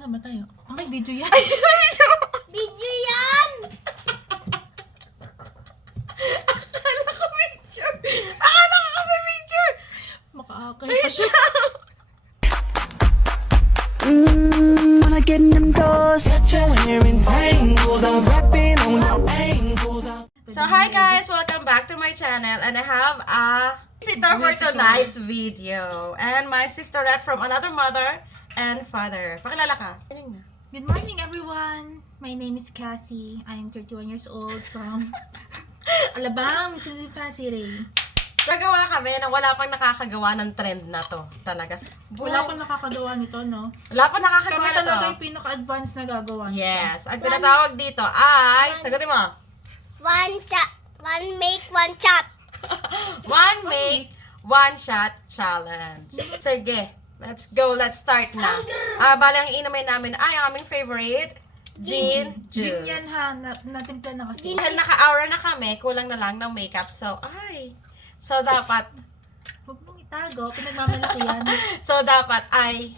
Kasama tayo. May video yan. Video yan! Akala ko picture. Akala ko kasi picture. Makaakay pa siya. When I get in them doors, set your hair in tangles. I'm rapping on your ankles. So hi guys, welcome back to my channel, and I have a visitor for tonight's video, and my sisterette from another mother and father. Pakilala ka. Good morning, everyone. My name is Cassie. I'm 31 years old from Alabang, Pasire. So gawa kami na wala pang nakakagawa ng trend na to talaga. Wala pa nakakagawa nito, no? Wala pang nakakagawa Kami na to. talaga yung pinaka-advanced na gagawa nito. Yes, ang tinatawag dito ay, sagutin mo. One make, one chat. One make, one shot challenge. Sige, let's go. Let's start na. Bali ang inumin namin ay ang aming favorite, gin juice. Gin yan ha, natimpla na kasi. Dahil naka-hour na kami, kulang na lang ng makeup. So dapat, Huwag mong itago, pinagmamalaki yan. so dapat ay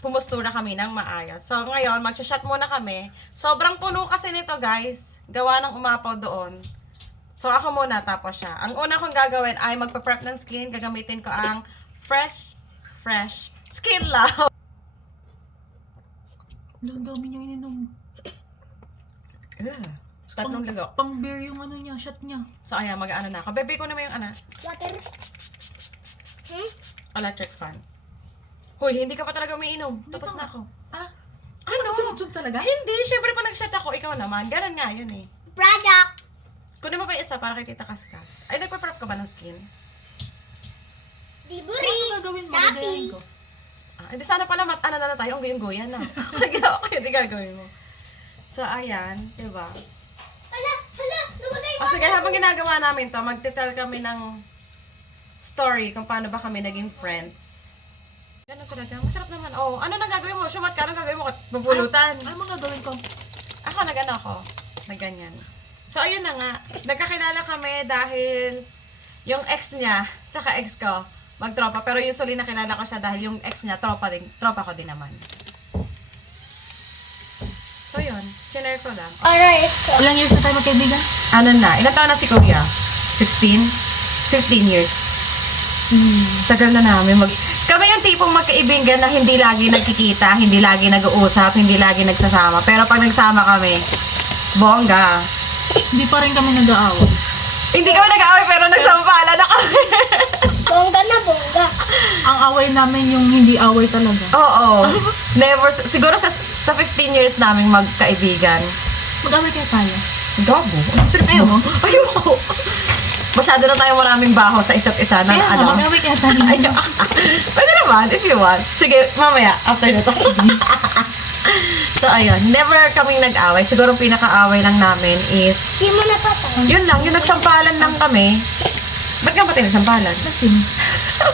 pumustura kami ng maayos. So ngayon, magsha-shot muna kami. Sobrang puno kasi nito, guys. Gawa ng umapaw doon. So ako muna, tapos siya. Ang una kong gagawin ay magpa-prep ng skin. Gagamitin ko ang Fresh Skin Love. Ang dami niya ininom. Tatlong ligo. Pang beer yung ano niya, shot niya. So ayan, mag-ano na ako. Bebe ko naman yung Water. electric fan. Hoy, hindi ka pa talaga umiinom. Tapos na ako. Ah, Ano? sunod-sunod talaga? Hindi, syempre pa nag-shot ako, ikaw naman. Ganun nga yun eh. Product. Kunin mo pa yung isa para kay Tita Kaskas. Ay, nagpa-prep ka ba ng skin? Diburi. Ano gagawin mo? Sapi. Gagayain ko. Hindi sana pala ano na tayo, ang guyong-guyan na. Ginawa ko hindi gagawin mo. So, ayan, diba? Hala, namatay O sige, habang ginagawa namin to, magtitel kami ng story kung paano ba kami naging friends. Ganun talaga, masarap naman. Oh, ano nang gagawin mo? Shumat ka, anong gagawin mo? Bubulutan. Ano mga gagawin ko? Ako, nag-ano ako. Nag-ganyan. So, ayun na nga. Nagkakilala kami dahil yung ex niya, tsaka ex ko, magtropa. Pero usually nakilala ko siya dahil yung ex niya, tropa ko din naman. So, yun. Shinare ko lang. Alright. Ilang years na tayo magkaibigan? Ano na? Ilan taon na si Kuya? 16? 15 years. Tagal na namin Kami yung tipong magkaibigan na hindi lagi nagkikita, hindi lagi nag-uusap, hindi lagi nagsasama. Pero pag nagsama kami, bongga. Hindi pa rin kami nag-aaway. Hindi kami nag-away pero nagsampala na kami. Bongga na bongga. Ang away namin yung hindi away talaga. Oo. Never, siguro sa 15 years naming magkaibigan. Mag-away kayo tayo. Gago. Ang trip mo. Ayoko. Masyado na tayong maraming baho sa isa't isa na Kaya ano. mag-away kayo tayo. Ay, joke. Pwede naman, if you want. Sige, mamaya, after na to. So, ayun. Never kaming nag-away. Siguro pinaka-away lang namin is, Di mo napatay. yun lang, yung nagsampalan lang kami. Ba't ka ba tayo nagsampalan? Lasing.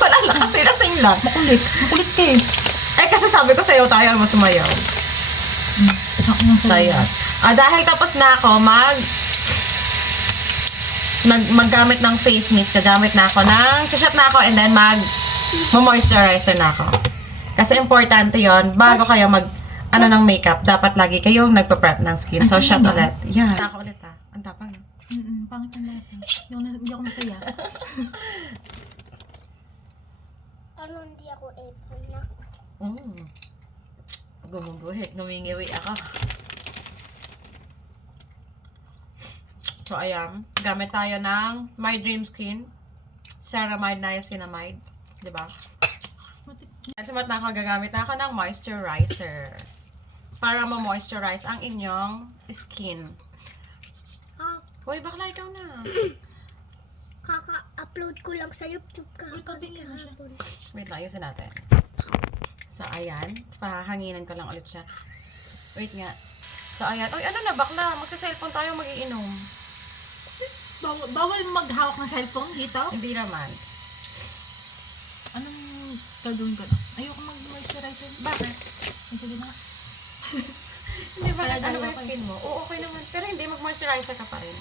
Wala lang kasi, lasing lang. Makulit. Makulit kayo. Eh, kasi sabi ko sa'yo tayo mo sumayaw. Ako nang So, ayun. Dahil tapos na ako, maggamit ng face mist, gagamit na ako shot na ako, and then moisturizer na ako. Kasi importante yon bago kayo ng makeup, dapat lagi kayong nagpa-prep ng skin. So, shot ulit. Yan. Ako ulit Ang tapang. Pangit ang lasa. Hindi ako masaya. Ano hindi ako apple na? Gumuguhit. Numingiwi ako. So, ayan. Gamit tayo ng My Dream Skin. Ceramide, Niacinamide. Diba? At sumat na ako, gagamit na ako ng moisturizer. Para ma-moisturize ang inyong skin. Hoy, bakla ikaw na. Kaka-upload ko lang sa YouTube tabi ka na siya. Wait lang, ayusin natin. So, ayan. Pahanginan ko lang ulit siya. Wait nga. So, ayan. Oy, ano na, bakla? Magsa-cellphone tayo, magiinom. Bawal maghawak ng cellphone dito? Hindi naman. Anong gagawin ko na? Ayoko mag-moisturizer. Bakit? Ay, sige na. Hindi ba? Kaya Ano dalawa ba yung kayo. skin mo? Oo, okay naman. Pero hindi, mag-moisturizer ka pa rin.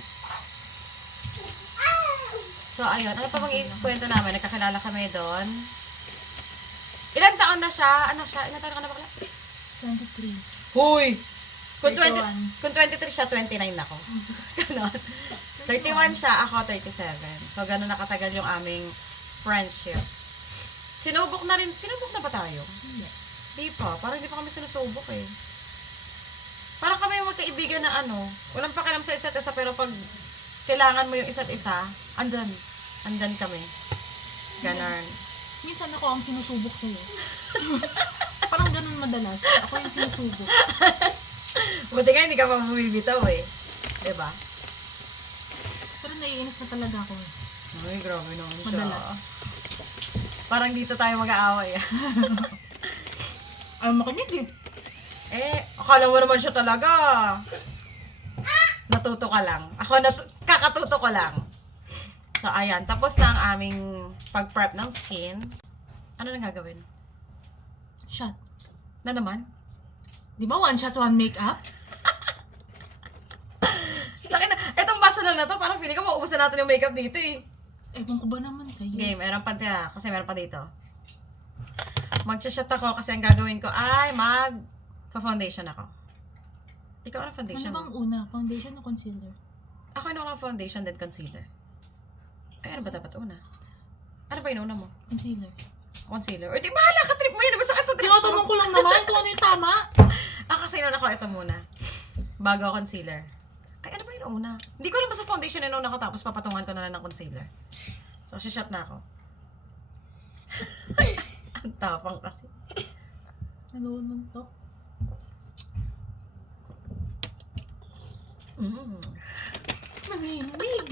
So, ayun. Ano pa bang ikwento namin? Nagkakilala kami doon. Ilang taon na siya? Ano siya? Ilang taon ka na bakla? 23. Huy! Kung 31. kung 23 siya, 29 ako. Ganon. 31 siya, ako 37. So, ganon nakatagal yung aming friendship. Sinubok na ba tayo? Hindi. Di pa, parang hindi pa kami sinusubok eh. Parang kami yung magkaibigan na walang pakialam sa isa't isa, pero pag kailangan mo yung isa't isa, andan kami. Ganon. Minsan ako ang sinusubok sa'yo. Parang ganun madalas. Ako yung sinusubok. Buti nga hindi ka pa bumibitaw eh. Diba? Pero naiinis na talaga ako. Ay, grabe naman siya. Madalas. Parang dito tayo mag-aaway. Ayaw makinig eh. Akala mo naman siya talaga. Natuto ka lang. Ako, kakatuto ko lang. So, ayan. Tapos na ang aming pag-prep ng skin. Ano nang gagawin? Shot. Na naman? Di ba one shot, one makeup? Etong baso na to, parang feeling ko maubusan natin yung makeup dito eh. Ewan ko ba naman sa'yo? Game, meron pa tira. Kasi meron pa dito. Mag-shot ako kasi ang gagawin ko ay mag-foundation ako. Ikaw ano foundation? Ano bang una? Foundation o concealer? Ako yung foundation then concealer. Ay, ano ba dapat una? Ano ba yung una mo? Concealer. Concealer? O di bahala ka, trip mo yun. Basta ka to trip Tinatanong ko lang naman kung ano yung tama. Kasi inuna ko ito muna. Bago concealer. Ay, ano ba yung una? Hindi ko alam ba sa foundation yung una ko tapos papatungan ko na lang ng concealer. So, shot na ako. Ang tapang kasi. Nalununtok. Nanginig.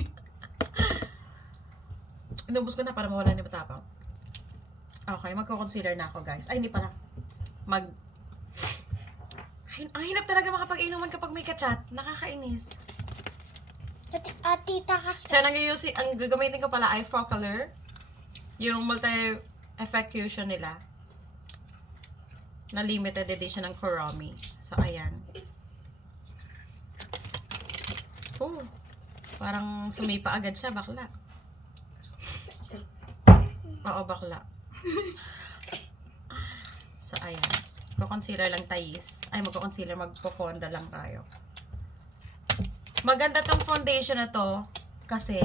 Inubos ko na para mawala ni matapang. Okay, magko-concealer na ako, guys. Ay, hindi pala. Ang hirap talaga makapag-inuman kapag may kachat. Nakakainis. Tita kasi. So, ang gagamitin ko pala ay Focalure. Yung multi-effect cushion nila. Na limited edition ng Kuromi. So, ayan. Parang sumipa agad siya, bakla. Oo, bakla. So, ayan. Magko-concealer lang Thais. Ay, magko-concealer, magpo-fonda lang tayo. Maganda tong foundation na to. Kasi,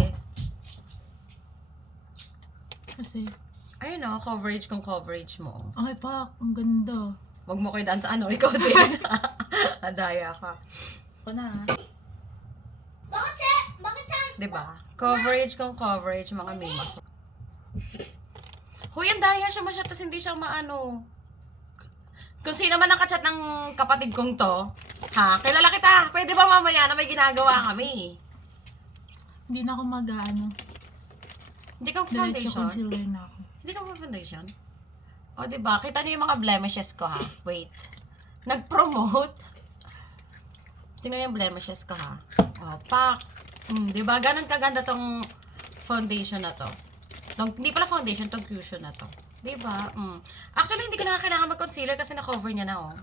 ayun o, coverage kung coverage mo. Ay, pak. Ang ganda. Wag mo kayo daan sa ikaw din. Adaya ka. Ako na ha. Bakit sa... Diba? Coverage kung coverage, mga mimas. Huy, ang daya siya masyad, tas hindi siya maano. Kung sino man nakachat ng kapatid kong to, kilala kita, pwede ba mamaya na may ginagawa kami? Hindi na ako mag-ano. Hindi ka Diretso foundation? concealer na ako. Hindi ka foundation? O, diba? Kita niyo yung mga blemishes ko, ha? Wait. Nag-promote. Tingnan yung blemishes ko, ha? O, pak. Diba? Ganon kaganda tong foundation na to. Hindi pala foundation, tong cushion na to. Diba? Actually, hindi ko na kailangan mag-concealer kasi na-cover niya na, oh.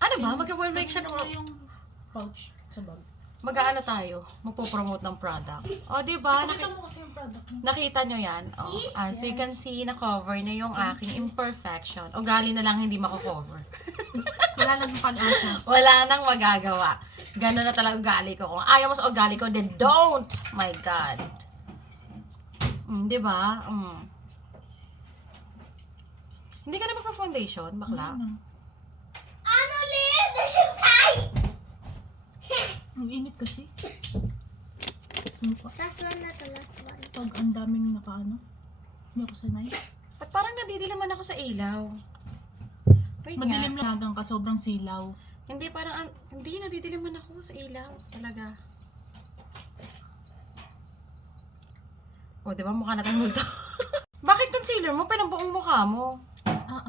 Ano ba? Mag-warm like siya Ano yung pouch sa bag? Mag-ano tayo? Magpo-promote ng product. O, diba? Nakita mo kasi yung product mo. Nakita nyo yan? Oh, as you can see, na-cover niya yung aking imperfection. Ugali na lang hindi mako-cover. Wala lang yung pag-asa. Wala nang magagawa. Gano'n na talaga ugali ko. Kung ayaw mo sa ugali ko, then don't! My God. Diba? Hindi ka na magpa-foundation, bakla? Ano ulit? Nasukay! Ang init kasi. Ano pa? Last one na to, last one. Pag ang daming nakaano. Hindi ako sanay. At parang nadidiliman ako sa ilaw. Wait Madilim nga. lang ka, sobrang silaw. Hindi, parang, hindi, nadidiliman ako sa ilaw. Talaga. O, diba? Mukha natin multo. Bakit concealer mo? Pinabuong mukha mo.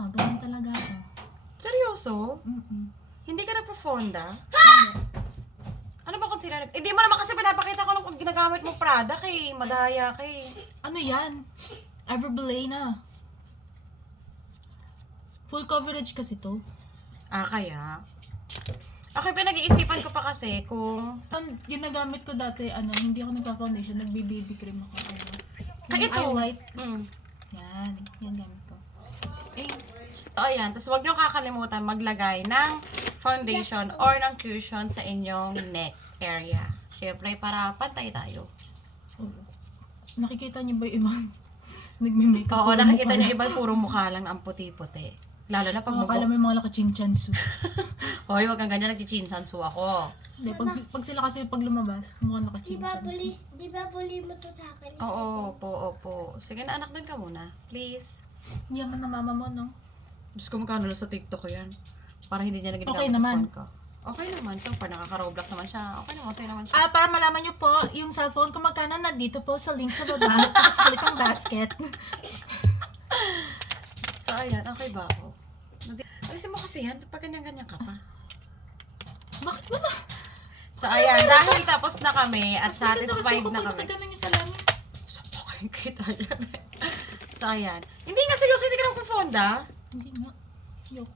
Ganun talaga ako. Seryoso? Hindi ka nagpa-fonda? Ano ba concealer? Hindi mo naman kasi pinapakita ko nung ginagamit mo product eh. Madaya ka eh. Ano yan? Everbelena. Full coverage kasi to. Kaya? Okay, pinag-iisipan ko pa kasi kung... Ang ginagamit ko dati, hindi ako nagpa-foundation, nagbe-baby cream ako. Ito. Eye white. Mm. Yan gamit ko. Eh, So, ayan. Tapos, huwag nyo kakalimutan maglagay ng foundation or ng cushion sa inyong neck area. Siyempre, para pantay tayo. Nakikita niyo ba yung ibang nagme-makeup? Oo, puro nakikita mukha nyo lang? iba puro mukha lang ang puti-puti. Lalo na pag Akala mo yung mga laka-chinchansu. Hoy, wag kang ganyan, nagchichinsansu ako. Hindi, pag sila kasi pag lumabas, mukhang Di ba laka-chinchansu. buli mo to sa akin? Oo, opo. Sige na, anak, doon ka muna. Please. Yaman na mama mo, no? Diyos ko, magkano lang sa TikTok yan. Para hindi niya naging Okay gamit naman. yung phone ko. Okay naman. So far, nakaka-Roblox naman siya. Okay naman, masaya naman siya. Para malaman niyo po, yung cellphone ko magkano nandito po sa link sa baba. Click ang basket. So, ayan. Okay ba ako? Alisin mo kasi yan. Pag ganyan-ganyan ka pa. Bakit mo na? So, ayan. Dahil tapos na kami at Mas maganda kasi satisfied ako na pag kami. nakaganon yung salamin. Saan po kayo kita yan? So, ayan. Hindi nga seryoso, hindi ka na magpo-fonda. Hindi nga. Yok.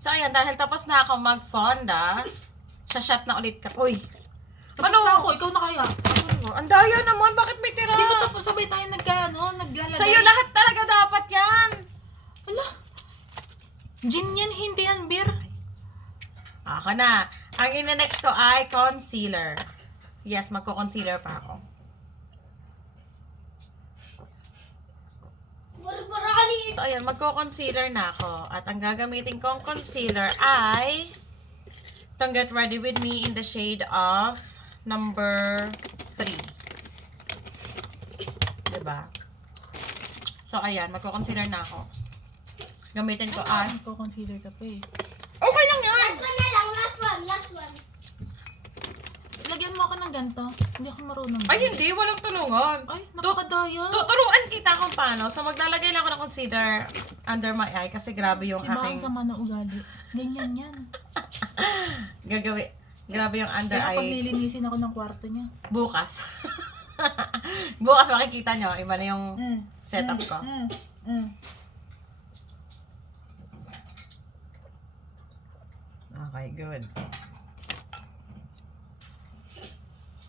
So, ayan. Dahil tapos na ako mag-fonda, shot na ulit ka. Uy! Tapos na ako, ikaw na kaya. Ang daya naman. Bakit may tira? Di ba tapos sabay tayo naglalagay? Sa'yo lahat talaga dapat yan. Ala. Gin yan, hindi yan, beer. Ako na. Ang ina-next ko ay concealer. Yes, magko-concealer pa ako. Barbarali! So, ayan, magko-concealer na ako. At ang gagamitin kong concealer ay itong Get Ready With Me in the shade of number 3. Diba? So, ayan, magko-concealer na ako. Gamitin ko ay... Consider ka pa eh. Okay lang yan! Last one na lang, last one. Lagyan mo ako ng ganito. Hindi ako marunong. Ay, hindi. Walang tulungan. Ay, napakadaya. Tuturuan kita kung paano. So, maglalagay lang ako ng concealer under my eye kasi grabe yung Iba aking... ang sama ng ugali. Ganyan yan. Grabe yung under Kaya pag eye. nilinisin ako ng kwarto niya. Bukas. Bukas makikita nyo. Iba na yung setup ko. Okay, good.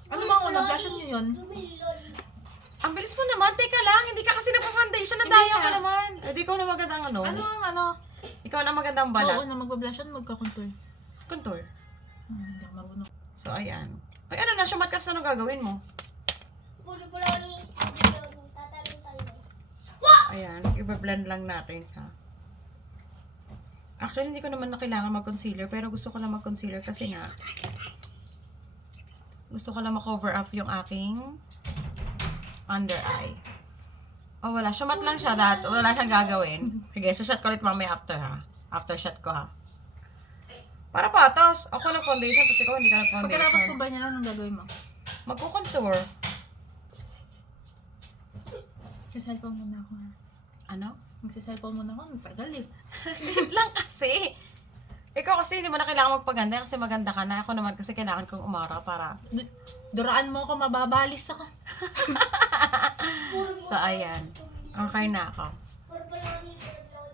Ano mga una? Blushan niyo yun? Dumiloli. Ang bilis mo naman. Teka lang. Hindi ka kasi nagpa-foundation. Nadaya ka nga. naman. Hindi ko na magandang ano. Ano ang ano? Ikaw na magandang Oo, balat. na magpa-blushan, magka-contour. Contour. Hindi ako marunong. So, ayan. Ay, ano na? Shumat kasi anong gagawin mo? Pulo-pulo ni. Tatalon tayo guys. Ayan. Iba-blend lang natin siya. Actually, hindi ko naman na kailangan mag-concealer. Pero gusto ko lang mag-concealer kasi nga gusto ko lang ma-cover up yung aking under eye. Oh, wala. Shumat lang siya. Wala siyang gagawin. Sige, shot ko ulit mamaya after ha. After shot ko ha. Para patos. Ako ng foundation, tapos ikaw hindi ka Pagkatapos ko nag-foundation. ba niya, anong gagawin mo? Magko-contour. Magsa-cellphone muna ako. Ha? Ano? Magsa-cellphone muna ako. Magpagal eh. Wait lang kasi. Ikaw kasi hindi mo na kailangan magpaganda kasi maganda ka na. Ako naman kasi kailangan kong umara para... Duraan mo ako, mababalis ako. So, ayan. Okay na ako. Barbarali.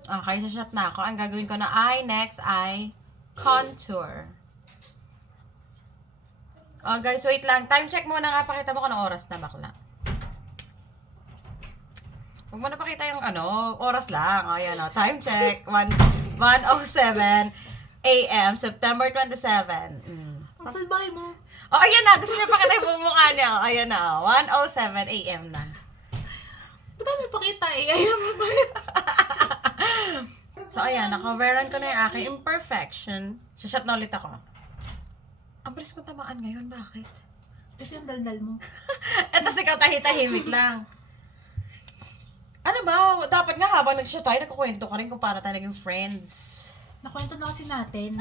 Okay, shot na ako. Ang gagawin ko na ay, next ay contour. Oh, guys, wait lang. Time check muna nga. Pakita mo kung anong oras na, bakla. Huwag mo na pakita yung oras lang. O, yan o. Time check. 1:07 a.m. September 27. Ang salbahe mo. Oh, ayan na. Gusto niya pakita yung mukha niya. Oh, ayan na. 1:07 a.m. na. Ba't dami pakita eh? Ayaw mo ba yun? So, ayan. Nakoveran ko na yung aking imperfection. Shot na ulit ako. Ang bilis ko tamaan ngayon. Bakit? Kasi ang daldal mo. Eto si ikaw tahimik lang. Ano ba? Dapat nga habang nag-shot tayo, nagkukwento ka rin kung paano tayo naging friends. Nakwento na kasi natin.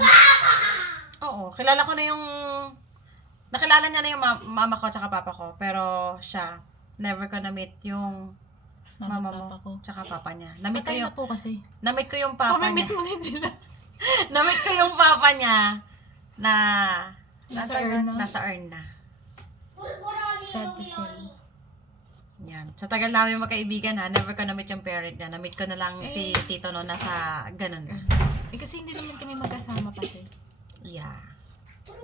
Oo. Kilala ko na yung... Nakilala niya na yung mama ko tsaka papa ko. Pero siya, never ko na-meet yung mama mo Papa ko. tsaka papa niya. Na-meet ko Patay yung, na po kasi. na-meet ko yung papa Pamimit niya. mo din sila. Na-meet ko yung papa niya na... Nasa urn na. Nasa urn na. Barbarali. Sad to say. Yan. Sa tagal namin magkaibigan ha, never ko na-meet yung parent niya. Na-meet ko na lang si Tito no, nasa ganun na. Eh kasi hindi naman kami magkasama pati. Yeah.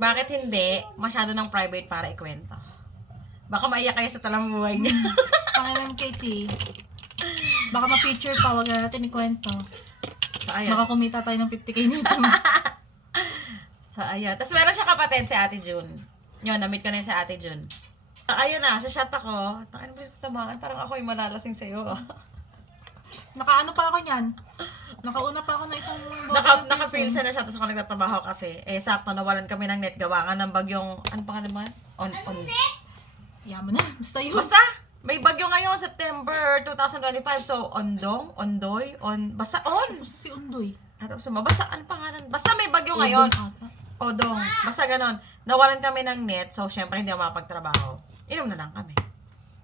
Bakit hindi? Masyado ng private para ikwento. Baka maiyak kayo sa talang buhay niya. Pangalan Katie. Baka ma-feature pa, wag na natin ikwento. So, ayan. Baka kumita tayo ng 50k nito. So, ayan. Tapos meron siya kapatid, si Ate June. Yun, na-meet ko na yun si Ate June. So, ayun na, sa shot ako. Ano ba yung tabangan? Parang ako yung malalasing sa'yo. Nakaano pa ako niyan? Nakauna pa ako na isang Naka-pilsa na siya, tapos ako nagtatrabaho kasi. Sakto, nawalan kami ng net gawa nga ng bagyong, ano pa nga naman? On. Yaman na, basta yun. Basta, may bagyo ngayon, September 2025. So, basta on. Basta si Undoy. At tapos, basta, ano pangalan? Basta may bagyo ngayon. Udong ata. Odong. Basta ganon. Nawalan kami ng net, so syempre hindi ako makapagtrabaho. Inom na lang kami.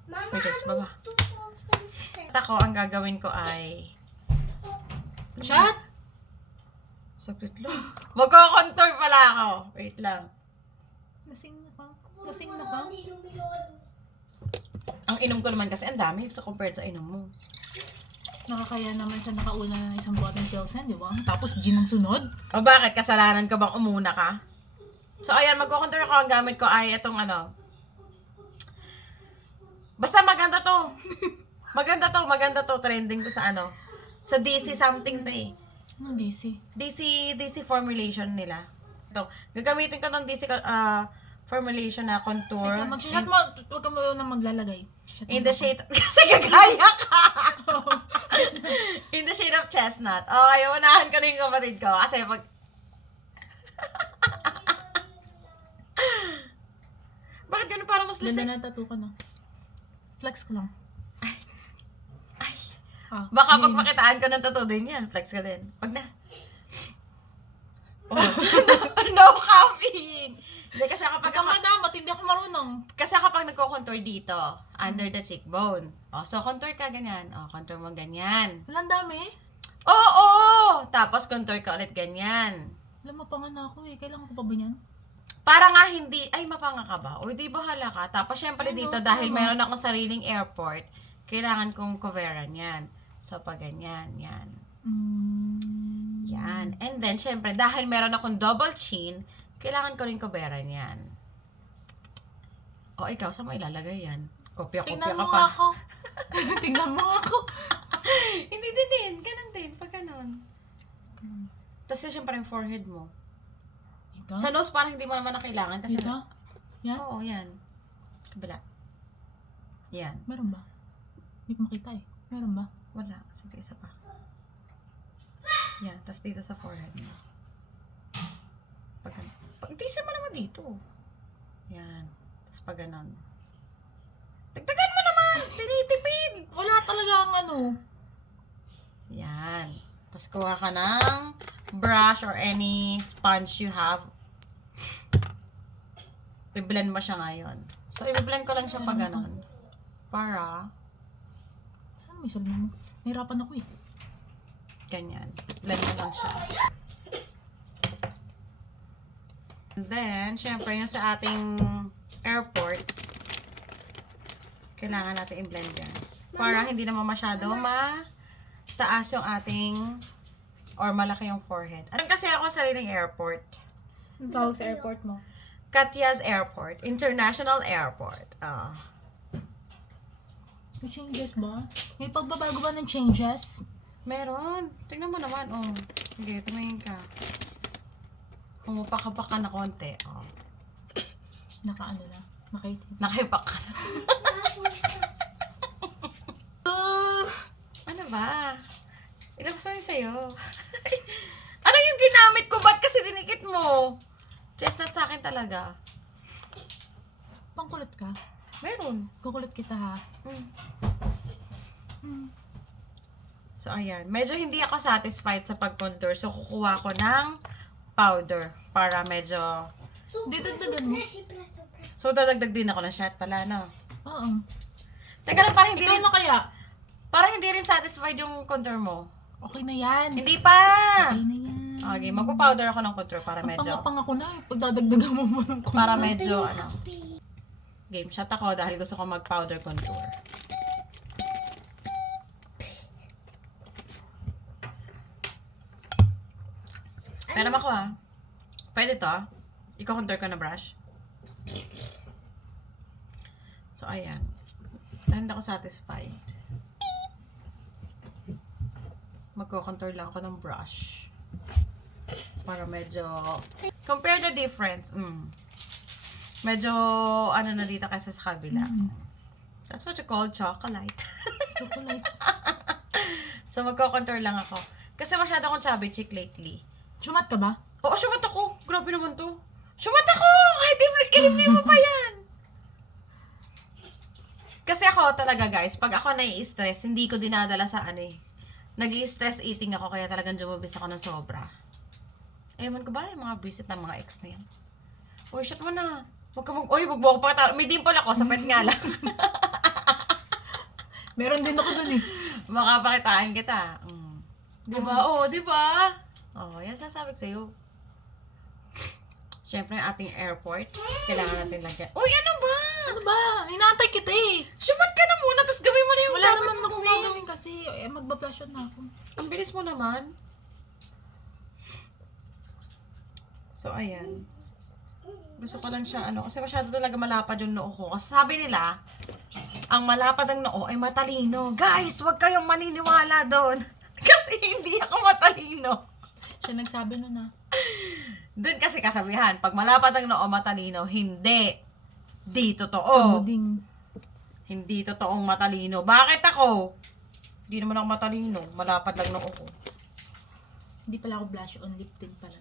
Mama, May choice ba ba? 2010. Ako, ang gagawin ko ay... Shot! Sakit lang. Magko-contour pala ako. Wait lang. Lasing na ka. Lasing na ka. Ang inom ko naman kasi ang dami sa compared sa inom mo. Nakakaya naman sa nakauna ng isang bottle Pilsen, di ba? Tapos gin ang sunod. O bakit? Kasalanan ka bang umuna ka? So ayan, magko-contour ako. Ang gamit ko ay itong ano. Basta maganda to. Maganda to. Trending to sa ano. Sa DC something to eh. Anong DC? DC formulation nila. Ito. Gagamitin ko ng DC formulation na contour. Teka, mag-shot mo. Huwag ka mo na maglalagay. Shot In mo the ako. shade, kasi gagaya ka! In the shade of chestnut. Okay, unahan ko na yung kapatid ko. Kasi pag... Bakit ganun parang mas Ganda lasing? na tattoo ka na. Flex ko lang. Ay. Ah, Baka yun. pag makitaan ko ng tattoo din yan, flex ka din. Pag na... Oh. No caffeine! Hindi, kasi kapag Pagka madamot, hindi ako marunong. Kasi kapag nagko-contour dito, under the cheekbone. Oh, so contour ka ganyan. Oh, contour mo ganyan. Walang dami. Oo! Tapos contour ka ulit ganyan. Alam mo pa nga na ako eh. Kailangan ko pa ba yan? Para nga hindi, ay mapanga ka ba? O di bahala ka. Tapos syempre Ano, dito, dahil ano? meron akong sariling airport, kailangan kong coveran yan. So pag ganyan, yan. Yan. And then, syempre, dahil meron akong double chin, kailangan ko rin coveran yan. O ikaw, saan mo ilalagay yan? Kopya-kopya Tingnan ka mo pa. nga ako. Tingnan mo ako. Hindi din. Ganun din. Pag ganun. Tapos yun, syempre, yung forehead mo. Ito? Sa nose, parang hindi mo naman na kailangan. Kasi, Ito? Yan? oo, yan. Kabila. Yan. Meron ba? Hindi ko makita eh. Meron ba? Wala. Sige, isa pa. Yan. Tapos dito sa forehead mo. Pag-tisa mo naman dito. Yan. Tapos pag ganun. Dagdagan mo naman! Tinitipid! Wala talaga ang ano. Yan. Tapos kuha ka ng brush or any sponge you have. I-blend mo siya ngayon. So, i-blend ko lang siya pag ganun. Para, Saan may sabi mo? Nahirapan ako eh. ganyan. Blend mo lang siya. And then, syempre, yung sa ating airport, kailangan natin i-blend yan. Para hindi naman masyado mataas yung ating or malaki yung forehead. Ano kasi ako sa sariling airport? Ang tawag sa airport mo? Katya's Airport. International Airport. May changes ba? May pagbabago ba ng changes? Meron. Tingnan mo naman. Oh. Sige, tumingin ka. Umupak ka na konti. Oh. Nakaano na? Nakaitim. Nakaipak ka na. Ano ba? Ilabas mo yun sa'yo. Ano yung ginamit ko? Ba't kasi dinikit mo? Chestnut sa akin talaga. Pangkulot ka? Meron. Kukulot kita ha. So, ayan. Medyo hindi ako satisfied sa pag-contour. So, kukuha ko ng powder para medyo... Didagdagan mo. So, dadagdag din ako ng shot pala, no? Oo. Teka lang, parang hindi Ikaw rin, na kaya? parang hindi rin satisfied yung contour mo. Okay na yan. Hindi pa! Okay na yan. Okay, magpo-powder ako ng contour para Ang medyo... pangapang ako na eh. Pagdadagdagan mo mo ng konti. Para medyo, ano... Game shot ako dahil gusto ko mag-powder contour. Pero ako pwede to. Iko-contour ko na brush. So, ayan. Dahil hindi ako satisfied. magko-contour lang ako ng brush. Para medyo, compare the difference. Medyo, ano na dito kaysa sa kabila. That's what you call chocolate. Chocolate. So, magko-contour lang ako. Kasi masyado akong chubby chick lately. Sumat ka ba? Oo, sumat ako. Grabe naman to. Sumat ako! Kahit i-review mo pa yan. Kasi ako talaga guys, pag ako nai-stress, hindi ko dinadala sa ano eh. Nag-i-stress eating ako, kaya talagang dumubis ako ng sobra. Ewan ko ba, yung mga visit ng mga ex na yan. Uy, shot mo na. Huwag mo ako pa. May dimple ako, sapet nga lang. Meron din ako dun eh. Makapakitaan kita. Diba? Oo, diba? Oo, yan sasabi ko sa'yo. Siyempre, yung ating airport, kailangan natin lagyan. Uy, ano ba? Ano ba? Inaantay kita eh. Sumat ka na muna, tapos gawin mo na yung Wala dapat naman mong akong gawin. gagawin kasi. Magba-flash on na ako. Ang bilis mo naman. So, ayan. Gusto ko lang siya, kasi masyado talaga malapad yung noo ko. Kasi sabi nila, ang malapad ang noo ay matalino. Guys, huwag kayong maniniwala doon. Kasi hindi ako matalino. Siya nagsabi nun ah. Doon kasi kasabihan, pag malapad ang noo matalino, hindi. Di totoo. Ding. Hindi totoong matalino. Bakit ako? Hindi naman ako matalino. Malapad lang noo ko. Hindi pala ako blush on, lip tint pala.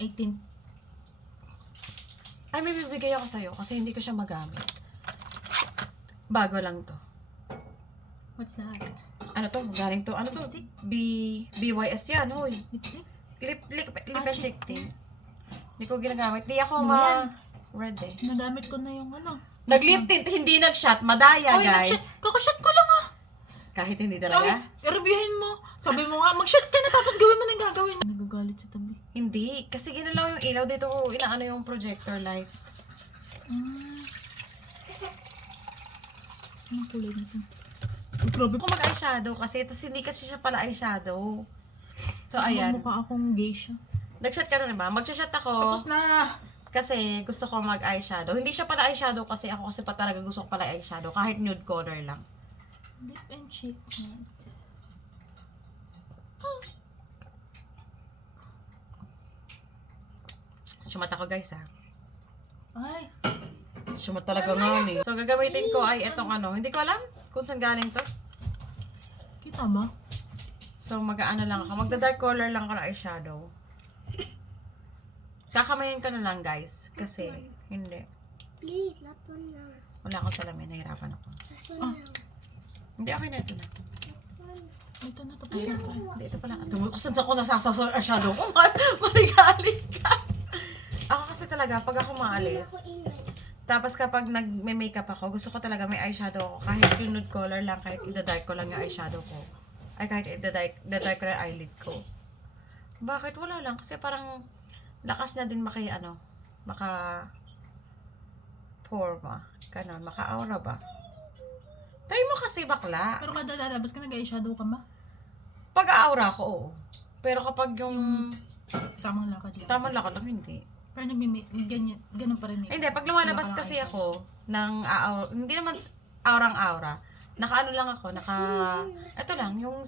18. Ay, may bibigay ako sa'yo kasi hindi ko siya magamit. Bago lang to. What's that? Ano to? Galing to? Ano to? BYS yan, hoy. Lipstick? Lipstick tint. Hindi ko ginagamit. Hindi ako Ano yan? red eh. Nagamit ko na yung ano. Nag-lip tint, hindi nag-shot. Madaya, Oy, guys. kakashot ko lang ah. Kahit hindi Ay, talaga. i-reviewin mo. Sabi mo nga, mag-shot ka na tapos gawin mo na yung gagawin. Nagagalit sa tabi. Hindi. Kasi ginalaw yung ilaw dito. Inaano yung projector light. Anong kulay nito? Ay, grabe Ako mag-eyeshadow kasi. Tapos hindi kasi siya pala eyeshadow. So, ayan. Mukha akong geisha. Nag-shot ka na ba? Mag-shot ako. Tapos na. Kasi gusto ko mag-eyeshadow. Hindi siya pala eyeshadow kasi ako kasi pa talaga gusto ko pala eyeshadow. Kahit nude color lang. Lip and cheek tint. Sumat ako guys ha. Ay, Sumat talaga nga eh. So gagamitin ko ay itong Hindi ko alam kung saan galing to. kita ba? So mag-aano lang ako. Magda-dark color lang ako na eyeshadow. Kakamayin ko na lang guys. Kasi hindi. Please, that one now. Wala akong salamin. Nahirapan ako. This one now. Hindi, okay na ito na. That one. Ito na tapos Ay, na. hindi, ito pala. Tungkol ko saan ako nasasaw ang eyeshadow ko. Maligaling ka. Ako kasi talaga, pag ako maalis, Ako inay. tapos kapag nag-makeup ako, gusto ko talaga may eyeshadow ako. Kahit yung nude color lang, kahit ida-dark ko lang yung eyeshadow ko. Ay, kahit ida-dark ko lang yung eyelid ko. Bakit? Wala lang. Kasi parang lakas niya din maka forma. Ganon, maka-aura ba? Try mo kasi bakla. Pero kada lalabas ka, nag-eyeshadow ka ba? Pag-aura ko, oo. Pero kapag yung Tamang lakad lang. tamang lakad lang, hindi. Pero ganun pa rin. Hindi, pag lumalabas kasi ako ng hindi naman aurang-aura. Naka-ano lang ako, ito lang, yung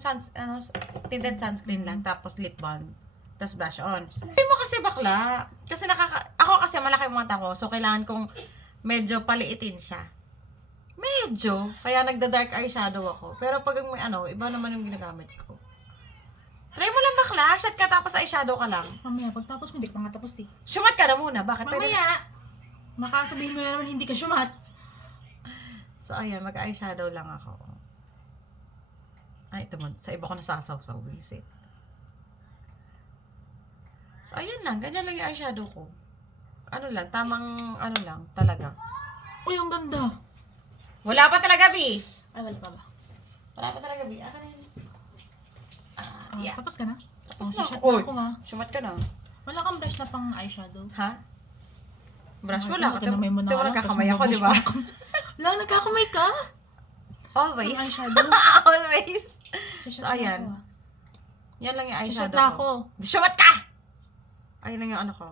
tinted sunscreen lang, tapos lip balm, tapos blush on. Hindi mo kasi bakla. Kasi ako kasi malaki yung mata ko, so kailangan kong medyo paliitin siya. Medyo. Kaya nagda-dark eyeshadow ako. Pero pag may iba naman yung ginagamit ko. Try mo lang bakla, shot ka tapos eyeshadow ka lang. Mamaya, pagtapos mo, hindi ka pa nga tapos eh. Sumat ka na muna, bakit? Mamaya! Makasabihin mo na naman hindi ka syumat. So, ayan, mag-eyeshadow lang ako. Ay, ito mo. Sa iba ko nasasaw-saw. Visit. So, ayan lang. Ganyan lang yung eyeshadow ko. Tamang lang, talaga. Uy, ang ganda. Wala pa talaga, B. Ay, wala pa ba? Wala pa talaga, B. Aka na yun. Yeah. Tapos ka na? Tapos Oh, na shot ako. na ako ha. Sumat ka na. Wala kang brush na pang eyeshadow. Ha? Brush, Ay, wala ka. kinamay mo na Ito mo nga, nagkakamay tapos ako, di ba? magbubush pa ako. Wala, nagkakamay ka? Always. Ang eyeshadow. Always. Shot So, na ayan. ako, ha. Yan lang yung Shot eyeshadow na ko. ako. Sumat ka! Ayun lang yung ko.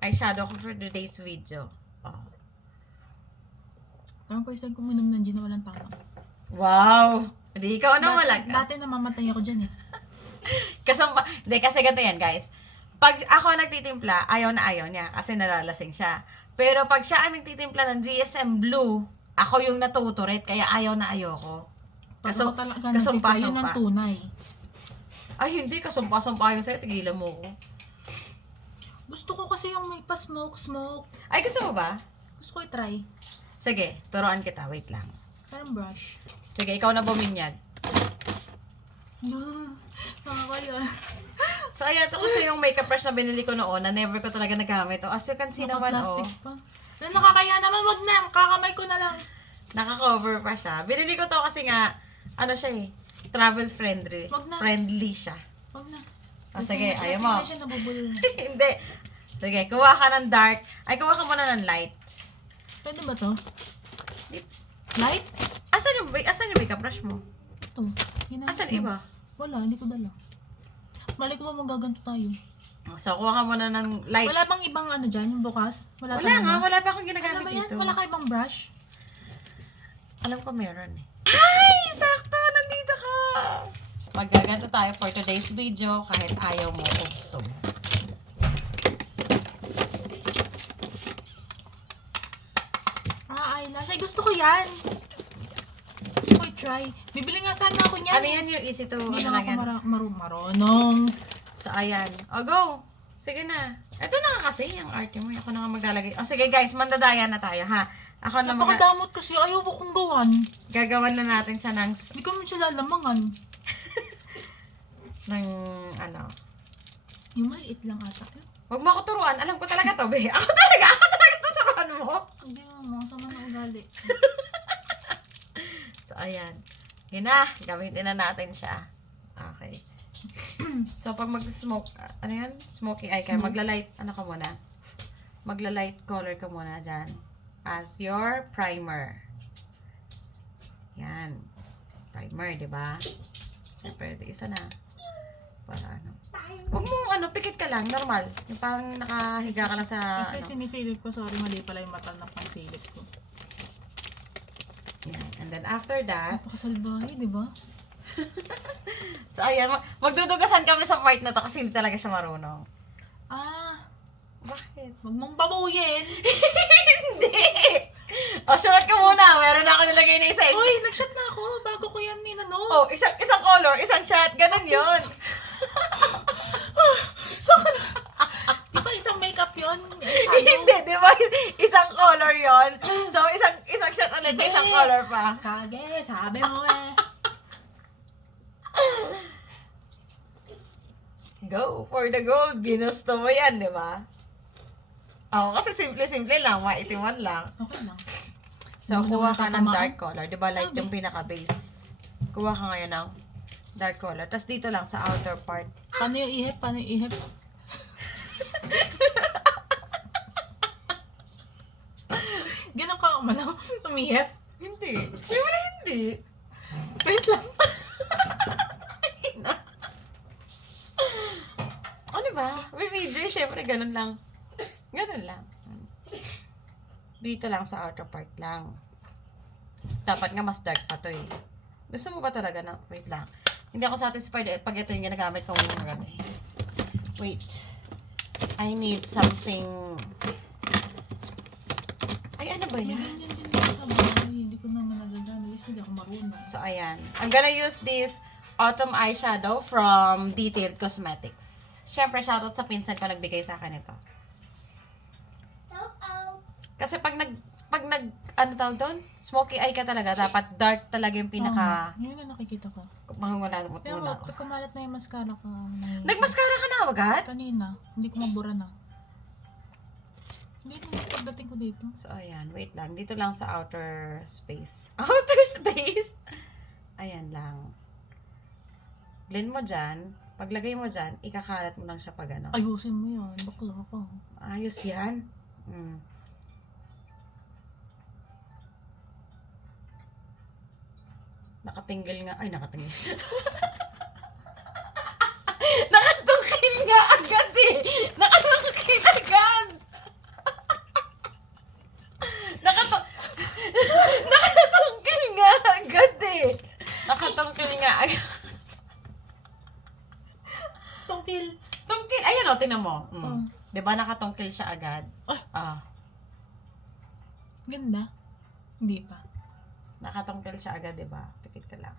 Eyeshadow ko for today's video. Oh. Parang pwede kong minom ng gin na walang tama. Wow! Hindi, ikaw na wala. Dati namamatay ako dyan eh. Hindi, kasi ganito yan, guys. Pag ako nagtitimpla, ayaw na ayaw niya kasi nalalasing siya. Pero pag siya ang nagtitimpla ng GSM Blue, ako yung natuturit, kaya ayaw na ayaw ko. Pag ako talaga kasumpa-sumpa. nagtitry, yun ang tunay. Ay, hindi, kasumpa-sumpa yung sa'yo, tigilan mo ko. Gusto ko kasi yung may pa-smoke. Ay, gusto mo ba? Gusto ko i-try. Sige, turuan kita, wait lang. Parang brush. Sige, ikaw na buminyag. Nakakaya. So, ayan, ito kasi yung makeup brush na binili ko noon na never ko talaga nagamit. Oh, as you can see naman, oh. Naka-plastic pa. Na nakakaya naman, wag na. Kakamay ko na lang. Naka-cover pa siya. Binili ko to kasi nga, ano siya eh, travel friendly. Wag na. Friendly siya. Wag na. Oh, sige, Kasi ayaw mo. hindi siya nabubulol. Hindi. Sige, kuha ka ng dark. Ay, kuha ka muna ng light. Pwede ba to? Di- Light? Asan yung makeup brush mo? Ito. Ginamit Asan ko. iba? Wala, hindi ko dala. Mali ko ba magaganto tayo? So, kuha ka muna ng light. Wala bang ibang ano dyan, yung bukas? Wala pa nga, naman? wala pa akong Ano ginagamit ba yan? dito. Wala ka ibang brush? Alam ko meron eh. Ay! Sakto! Nandito ka! Magaganto tayo for today's video kahit ayaw mo o gusto mo. Eyelash. Ay, gusto ko yan. Gusto ko i-try. Bibili nga sana ako niyan. Ano yan yung easy to? Hindi Ano lang lang ako yan? marunong. So, ayan. O, go! Sige na. Ito na nga kasi, yung arte mo. Ako na nga maglalagay. O, sige guys, mandadaya na tayo, ha? Ako na Napakadamot kasi. Ayaw ko kong gawan. gagawan na natin siya ng, Hindi ko man siya lalamangan. ano. Yung maliit lang ata. Huwag mo ako turuan. Alam ko talaga to, be. Ako talaga tuturuan mo. Hindi mo, sama na ugali. So, ayan. Yun na. Gamitin na natin siya. Okay. So, pag mag-smoke, ano yan? Smoky eye ka. Magla-light, ano ka muna? Magla-light color ka muna dyan. As your primer. Yan. Primer, di ba? Siyempre, isa na. Para ano. Huwag mo, pikit ka lang. Normal. Yung parang nakahiga ka lang sa, Kasi sinisilip ko. Sorry, mali pala yung mata na pangsilip ko. Yan. And then, after that, Napakasalbahe, di ba? so, ayan. Magdudugasan kami sa part na to kasi hindi talaga siya marunong. Bakit? Huwag mong babuyin. Hindi! O, shot ka muna. Meron na ako nilagay na isa. Uy, nag-shot na ako. Bago ko yan ninano. Oh, isang color, isang shot. Ganun yun. Di ba isang makeup yun? Hindi, di ba? Isang color yon. So, isang shot ulit sa isang color pa. Sage, sabi mo eh. Go for the gold. Ginusto mo yan, di ba? Ako kasi simple-simple lang. Maitiman lang. Okay lang. So, Hindi kuha naman ka ng tatamaan. dark color. Di ba, light Sabi. yung pinaka-base. Kuha ka ngayon ng dark color. Tapos dito lang sa outer part. Paano yung ihip? Paano yung ihip? Ganun ka umano? Umihip? Hindi. Wala hindi. Wait lang. Ano ba? May video, syempre, ganun lang. Ganun lang. Dito lang sa outer part lang. Dapat nga mas dark pa to eh. Gusto mo ba talaga na? Wait lang. Hindi ako satisfied pag ito yung ginagamit kong ganun eh. Wait. I need something. Ay, ano ba yan? Ganyan din sa bahay. Hindi ko naman nagagamit kasi hindi ako marunong. So, ayan. I'm gonna use this autumn eyeshadow from Detailed Cosmetics. Siyempre, shoutout sa pinsan ko nagbigay sa akin ito. Kasi pag ano tawag doon? Smoky eye ka talaga. Dapat dark talaga yung pinaka... Yun na nakikita ko. Mangungulat mo Kaya muna mo, ako. kumalat na yung mascara ko. Nagmaskara ka na agad? Kanina. Hindi ko mabura na. Hindi naman pagdating ko dito. So, ayan. Wait lang. Dito lang sa outer space. Outer space? Ayan lang. Blend mo dyan. Paglagay mo dyan, ikakalat mo lang siya pag ano. Ayusin mo yan. Bakla ka. Ayos yan. Nakatinggal nga. Ay, nakatinggal. Nakatungkil nga agad eh. Nakatungkil agad. Nakatungkil nga agad eh. Nakatungkil tungkil. Tungkil. Ayan o, tinan mo. Oh. Diba nakatungkil siya agad? Ay. Ganda. Hindi pa. Nakatungkil siya agad, diba? Pikit ka lang.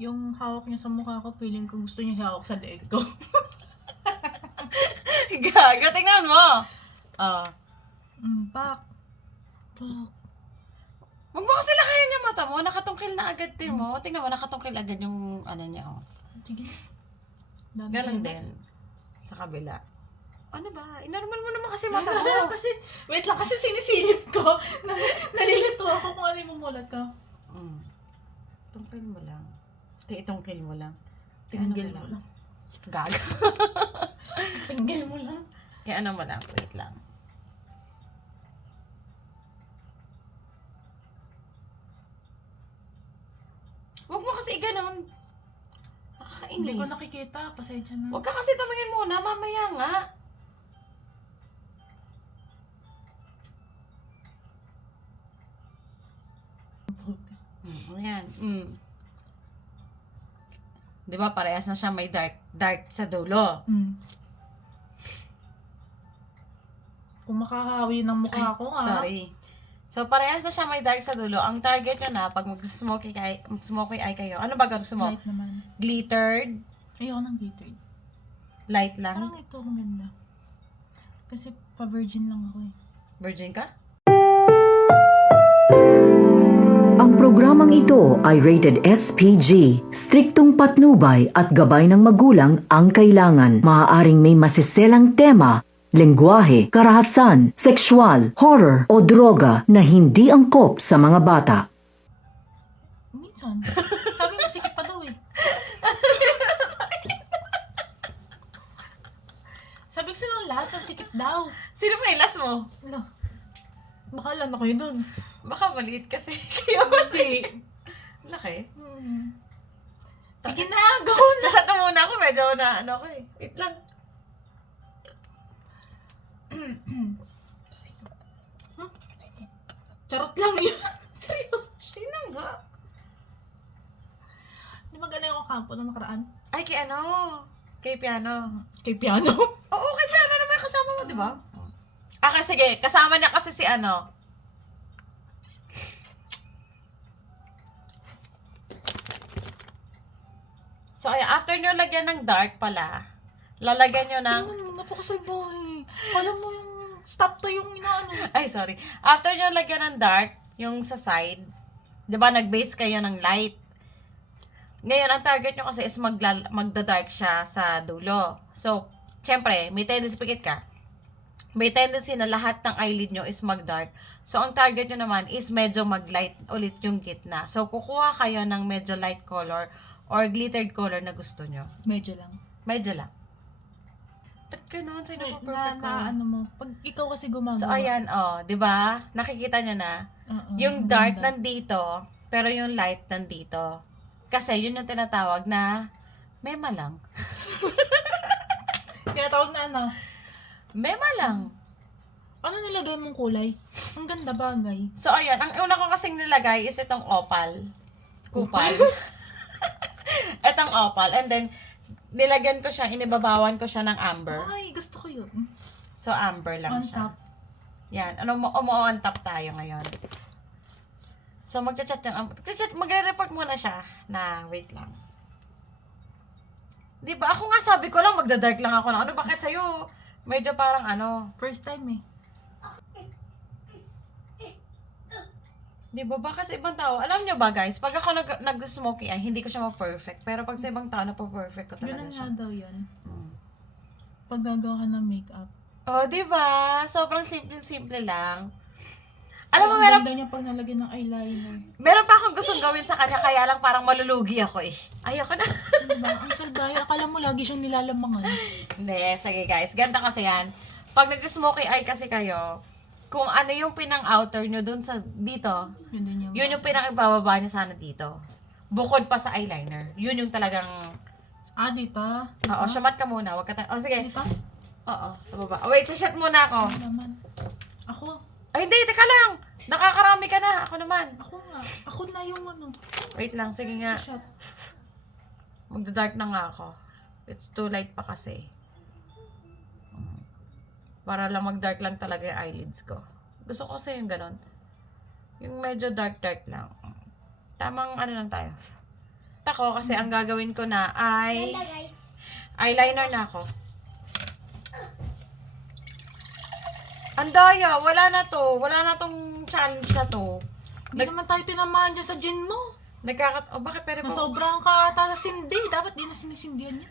Yung hawak niya sa mukha ko, feeling ko gusto niya hawak sa leeg ko. Gaga, tingnan mo. Pak. Huwag mo kasi lakayan yung mata mo. Nakatungkil na agad din mo. Tingnan mo, nakatungkil agad yung ano niya. Oh. Sige. Dami Ganon ko din. Sa kabila. Ano ba? Inormal mo naman kasi mas. mata mo. kasi, wait lang, kasi sinisilip ko. Nalilito ako kung ano yung mumulat ko. Tungkil mo lang. Itungkil mo lang. Tinggil mo lang. Gaga. Tinggil mo lang. Ano mo lang. Wait lang. Huwag mo kasi ganon. Hindi ko Nakaka-English. nakikita. Pasensya na. Huwag ka kasi tumingin muna. Mamaya nga. Ayan. Di ba parehas na siya may dark sa dulo. Kung makahawi ng mukha ko nga. Sorry. So, parehas na siya may dark sa dulo. Ang target nyo na, pag mag-smoky eye kayo, ano ba gusto mo? Light naman. Glittered? Ayoko ng glittered. Light lang? Parang ito ang ganda. Kasi pa-virgin lang ako eh. Virgin ka? Ang programang ito ay rated SPG. Striktong patnubay at gabay ng magulang ang kailangan. Maaaring may masiselang tema, lengguwahe, karahasan, sexual, horror o droga na hindi angkop sa mga bata. Minsan. Sabi mo sikip pa daw eh. Sabi ko sa'yo last, ang sikip daw. Sino ba yung last mo? Ano? Bahala na kayo dun. Baka maliit kasi kayo. Hindi. Laki. Sige na, go na. Sasat na muna ako. Medyo na ano ko eh. Wait lang. Charot lang yun. Seryoso. Sino nga? Di ba galing ako kampo nung nakaraan? Ay, kay ano? Kay piano. Kay piano. Oo, kay piano naman yung kasama mo, di ba? Okay, sige. Kasama niya kasi si ano. So, ay, after nyo lagyan ng dark pala, lalagyan nyo ng... Napakasalbahe. Alam mo yung stop to yung inaano. Ay, sorry. After nyo lagyan ng dark, yung sa side, di ba, nag-base kayo ng light. Ngayon, ang target nyo kasi is magda-dark siya sa dulo. So, syempre, may tendency, pikit ka, may tendency na lahat ng eyelid nyo is mag-dark. So, ang target nyo naman is medyo mag-light ulit yung gitna. So, kukuha kayo ng medyo light color or glittered color na gusto nyo. Medyo lang. Medyo lang. Ba't ganun? Sa'yo na perfect ko. Ano mo, pag ikaw kasi gumagawa. So, ayan, oh, di ba? Nakikita nyo na. Oo, Yung dark ganda. nandito, pero yung light nandito. Kasi yun yung tinatawag na mema lang. Tinatawag na ano? Mema lang. Ano nilagay mong kulay? Ang ganda bagay. So, ayan. Ang una ko kasing nilagay is itong opal. Kupal. Itong opal. And then, nilagyan ko siya, inibabawan ko siya ng amber. Ay, gusto ko yun. So, amber lang On siya. top. Yan. Ano, on top tayo ngayon. So, magre-report muna siya na, wait lang. Di ba? Ako nga sabi ko lang, magda-dark lang ako na. Ano, bakit sa'yo? Medyo parang ano. First time eh. Di ba? Bakit sa ibang tao? Alam nyo ba guys, pag ako nag-smoky eye, hindi ko siya ma-perfect. Pero pag sa ibang tao, na-perfect ko talaga Ganun siya. nga daw yun. Mm. Pag gagawa ka ng makeup. Oh, di ba? Sobrang simple lang. Alam mo, Ang meron ganda niya pag nalagyan ng eyeliner. pa akong gustong gawin sa kanya, kaya lang parang malulugi ako eh. Ayoko na. Diba? Ang salbahe. Akala mo lagi siyang nilalamangan. Hindi, sige guys. Ganda kasi yan. Pag nag-smoky eye kasi kayo, kung ano yung pinang-outer nyo dun sa dito, Yun din yung... yun yung pinang-ibababa nyo sana dito. Bukod pa sa eyeliner. Yun yung talagang... Ah, dito? Oo, shamat ka muna. Wag ka sige. Dito? Oo, sa baba. Oh, wait, shot muna ako. Ano naman? Ako? Ay, hindi, teka lang. Nakakarami ka na. Ako naman. Ako nga. Ako na yung ano. Wait lang, sige nga. Shot. Magda-dark na nga ako. It's too light pa kasi. Para lang mag-dark lang talaga yung eyelids ko. Gusto ko kasi yung ganon. Yung medyo dark-dark lang. Tamang ano lang tayo. Tako kasi ang gagawin ko na ay Ganda, guys. eyeliner na ako. Andaya, wala na to. Wala na tong challenge na to. Hindi naman tayo tinamaan dyan sa gin mo. Bakit pwede po? Nasobrang ka ata sa sindi. Dapat di na sinisindihan niya.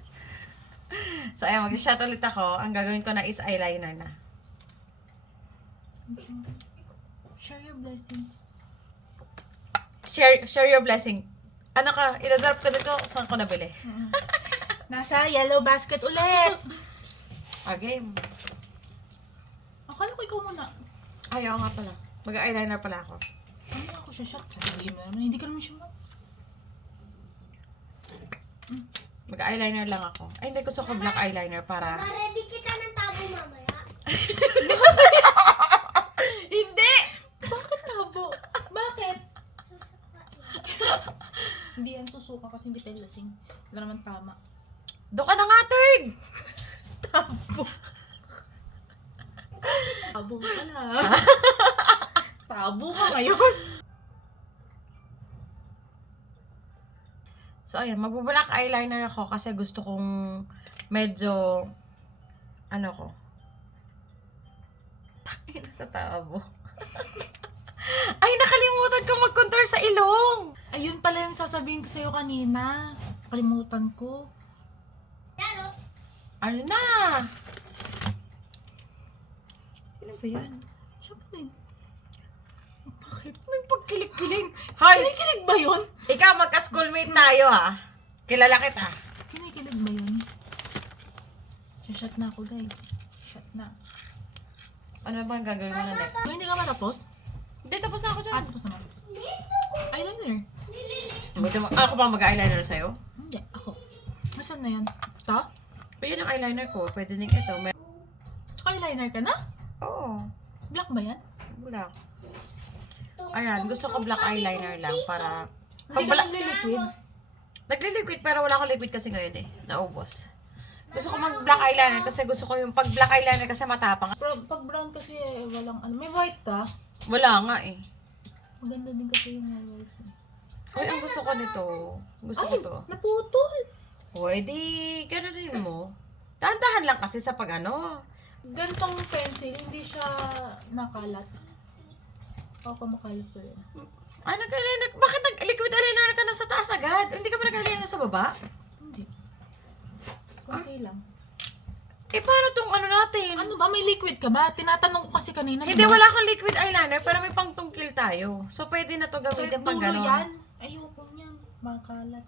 So, ayan, mag-shot ulit ako. Ang gagawin ko na is eyeliner na. Share your blessing. Share your blessing. Ano ka? Ina-drop ko dito. Saan ko nabili? Nasa yellow basket ulit. Game. Akala ko ikaw muna. Ayaw nga pala. Mag-eyeliner pala ako. Ano ako siya shot? Sabihin mo naman, hindi ka naman siya shot. Mag-eyeliner lang ako. Ay, hindi. Gusto ko black eyeliner para... Ma-ready kita ng tabo mamaya. Hindi! Bakit tabo? Bakit? Hindi yan susuka kasi hindi tayo lasing. Wala naman tama. Doon ka na nga, third! Tabo. Tabo ka na. Tabo ka ngayon. So, ayan. Mag-black eyeliner ako kasi gusto kong medyo... Ano ko? Takina sa tabo. Ay, nakalimutan ko mag-contour sa ilong! Ayun pala yung sasabihin ko sa'yo kanina. Kalimutan ko. Ano na? Sino ba yan? Siya pa din. Bakit? May pagkilig-kilig. Hoy! Kinikilig ba yun? Ikaw, magka-schoolmate tayo, ha? Kilala kita. Kinikilig ba yun? Shot na ako, guys. Shot na. Ano ba ang gagawin mo na next? So, hindi ka matapos? Hindi, tapos na ako dyan. Tapos naman. Eyeliner. Ako pa mag-eyeliner sa'yo? Hindi, ako. Nasaan na yan? Ito? Pero yun ang eyeliner ko. Pwede din ito. Eyeliner ka na? Oo. Black ba yan? Black. Ayan, gusto ko black eyeliner lang para... Hindi ka nagliliquid. Nagli-liquid pero wala akong liquid kasi ngayon eh. Naubos. Gusto ko mag-black eyeliner kasi gusto ko yung pag-black eyeliner kasi matapang. Pag brown kasi walang ano. May white ka? Wala nga eh. Maganda din kasi yung white. Uy, ang gusto ko nito. Gusto ko to. Naputol! Pwede, gano'n rin mo. Dahan-dahan lang kasi sa pag ano. Gantong pencil, hindi siya nakalat. Ako makalat ko yun. Ano ka, bakit nag-liquid eyeliner ka na sa taas agad? Hindi ka ba nag-eyeliner sa baba? Hindi. Kunti lang. Eh, paano tong ano natin? Ano ba? May liquid ka ba? Tinatanong ko kasi kanina. Hindi, wala akong liquid eyeliner, pero may pangtungkil tayo. So, pwede na to Sa gamitin pang dulo gano'n. yan. Ayoko niyan. Makalat.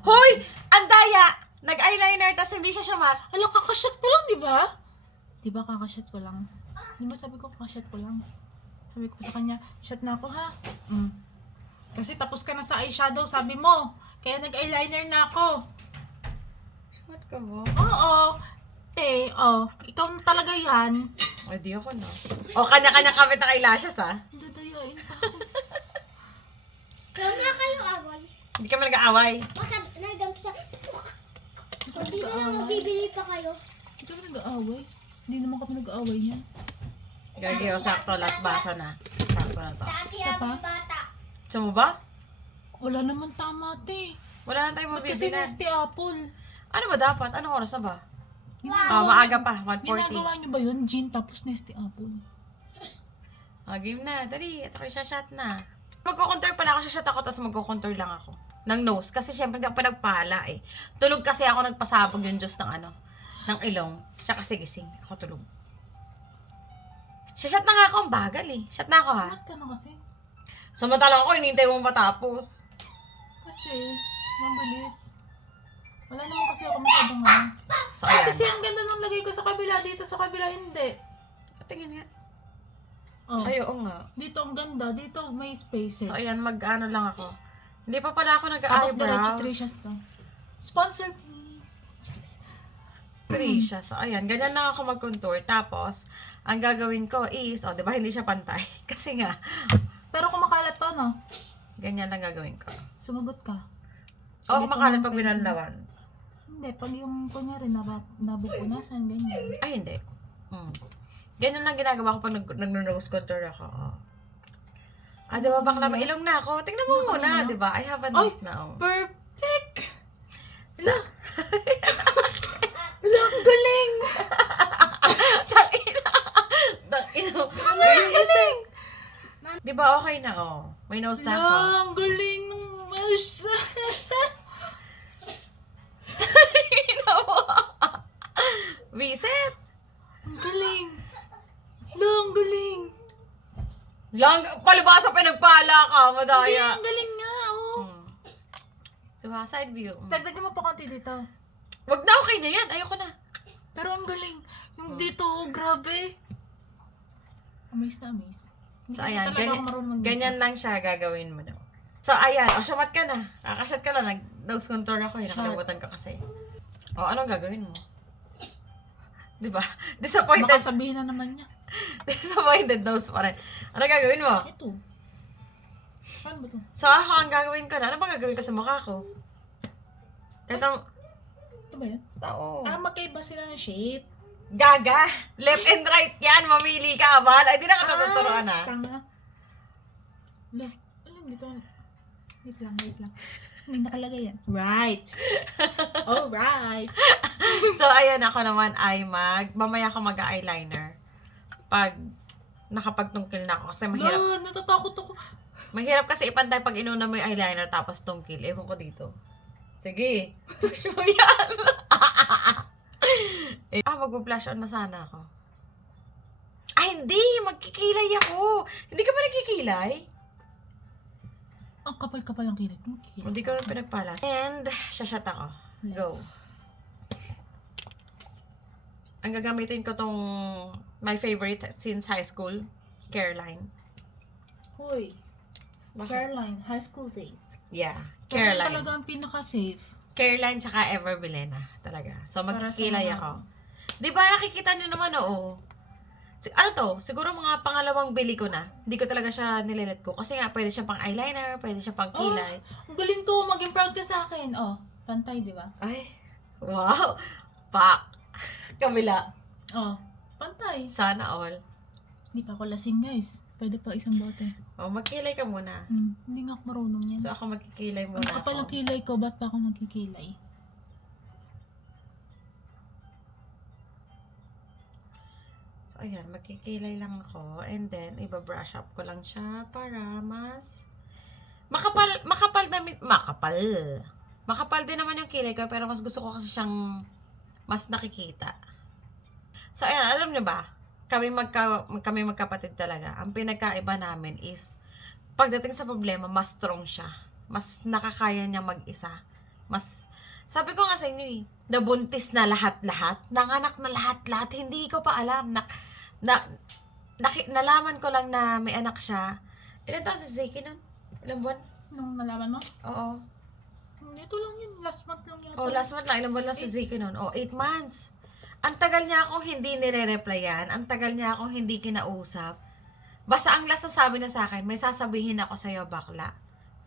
Hoy! Andaya! Nag-eyeliner, tas hindi siya mat. Hala, kakashot ko lang, di ba? Di ba kakashot ko lang? Di ba sabi ko kakashot ko lang? Sabi ko sa kanya, shot na ako ha? Kasi tapos ka na sa eyeshadow, sabi mo. Kaya nag-eyeliner na ako. Smart ka ba? Oo. Ikaw na talaga yan. O, di ako na. O, kanya-kanya kapit na eyelashes, ha? Dadayain pa ako. Huwag nga kayo away. Hindi kami nag-aaway. Masab, nagam sa... Ikaw Hindi na lang nag-aaway. magbibili pa kayo. Ikaw nag-aaway. Hindi naman kami nag-aaway niyan. Gagi, o, sakto. Last baso na. Sakto na to. Dati Isa pa? ang bata. Gusto mo ba? Wala naman tama, te. Wala na tayong Ba't kasi mabibilan. nasty apple? Ano ba dapat? Anong oras na ba? Ginagawa Maaga niyo- pa. 1:40. Ginagawa niyo ba yun? Gin tapos nasty apple. Game na. Dali. Ito kayo shot na. Magko-contour pala ako. Shot ako, tapos magko-contour lang ako. Ng nose. Kasi syempre hindi ako pinagpala eh. Tulog kasi ako, nagpasabog yung Diyos ng ano. Ng ilong. Siya kasi gising. Ako tulog. Shot na nga ako. Ang bagal eh. Shot na ako ha. Ba't ka na kasi? Samantalang ako, hinihintay mo matapos. Kasi, mabilis. Wala naman kasi ako masyadong ano. So, ayan. Kasi ang ganda nung lagay ko sa kabila, dito sa kabila hindi. Tingin nga. Oh, Ay, oo nga. dito ang ganda, dito may spaces. So, ayan, mag-ano lang ako. Hindi pa pala ako Tapos diretso nag-eyebrows. Trishas to. Sponsor please. Cheers. Trisha. So, ayan, ganyan lang ako mag-contour. Tapos, ang gagawin ko is, di ba, hindi siya pantay. Kasi nga, Pero kumakalat to, no? ganyan lang gagawin ko. Sumagot ka. O, Hindi kumakalat pa pag binanlawan. Hindi, pag yung kunyari nabupunasan, ganyan. Ay, hindi. Ganyan lang ginagawa ko pag nag-nose contour ako. Di ba, bakla mailong na ako. Tingnan mo muna, di ba? I have a nose now. Perfect! Ala! Ala, ang galing! Di ba, okay na, May nose na Ala, ako. ang galing ng mesh! Visit! Ang galing! Ala, ang galing! Lang, palibasa pinagpala ka, Hindi, madaya. ang galing nga, oh! Diba, side view. Dagdagan mo pa konti dito. Wag na, okay na yan. Ayoko na. Pero ang galing. Yung dito, oh, grabe. Amaze na amaze. Hindi So, kasi ayan. talaga ako marunong mag-dito. Ganyan lang siya gagawin mo daw. So, ayan. Shamat ka na. Kakashot ka lang. Nag-nose contour ako. Nakalimutan ko kasi. Anong gagawin mo? Diba? Disappointed. Baka sabihin na naman niya. Disappointed nose pa rin. Ano gagawin mo? Ito. Paano ba ito? So, ako ang gagawin ko na. Ano ba gagawin ko sa mukha ko? Ito, Ito ba yan? tao. Magkaiba sila ng shape. Gaga! Left and right yan! Mamili ka, bahala. Hindi na ka tuturuan, ha? Tanga. Look. Alam, dito. Wait lang. May nakalagay yan. Right. Alright. So, ayan, ako naman ay mamaya ako mag-eyeliner. Pag nakapagtungkil na ako. Kasi mahirap. Lo, natatakot ako. Mahirap kasi ipantay pag inuna mo yung eyeliner tapos tungkil. Ewan ko dito. Sige. Push mo yan. Mag-flash on na sana ako. Hindi! Magkikilay ako! Hindi ka ba nagkikilay? Ang kapal-kapal ang kilay. Hindi ko rin pinagpala. And, shashot ako. Go. Ang gagamitin ko tong my favorite since high school, Caroline. Hoy. Bakit? Caroline, high school days. Yeah, Caroline Caroline. talaga ang pinaka-safe. Caroline tsaka Ever Bilena. Talaga. So, Para sa magkikilay mga- ako. Di ba, nakikita niyo naman, oo. Ano to? Siguro mga pangalawang bili ko na. Hindi ko talaga siya nilelet ko. Kasi nga, pwede siya pang eyeliner, pwede siya pang kilay. Ang galing to. Maging proud ka sa akin. Oh, pantay, di ba? Ay, wow. Pak. Kabila. Oh, pantay. Sana all. Hindi pa ako lasing, guys. Pwede pa isang bote. Magkilay ka muna. Hindi nga ako marunong yan. So, ako magkikilay Ang muna kapal ang ako. kilay ko, ba't pa ako nagkikilay? So, ayan, magkikilay lang ako. And then, iba-brush up ko lang siya para mas makapal din naman yung kilay ko, pero mas gusto ko kasi siyang mas nakikita. So, ayan, alam nyo ba? Kami magkapatid talaga. Ang pinagkaiba namin is, pagdating sa problema, mas strong siya. Mas nakakaya niya mag-isa. Sabi ko nga sa inyo nabuntis na lahat-lahat. Nanganak na lahat-lahat. Hindi ko pa alam. Nalaman ko lang na may anak siya. Ilan taon si Zeki nun? Ilang buwan? Nung nalaman mo? Oo. Ito lang yun. Last month lang yata. Last month lang. Ilang buwan lang si Zeki nun? 8 months. Ang tagal niya akong hindi nire-replyan. Ang tagal niya akong hindi kinausap. Basta ang last na sabi na sa akin, may sasabihin ako sa'yo, bakla.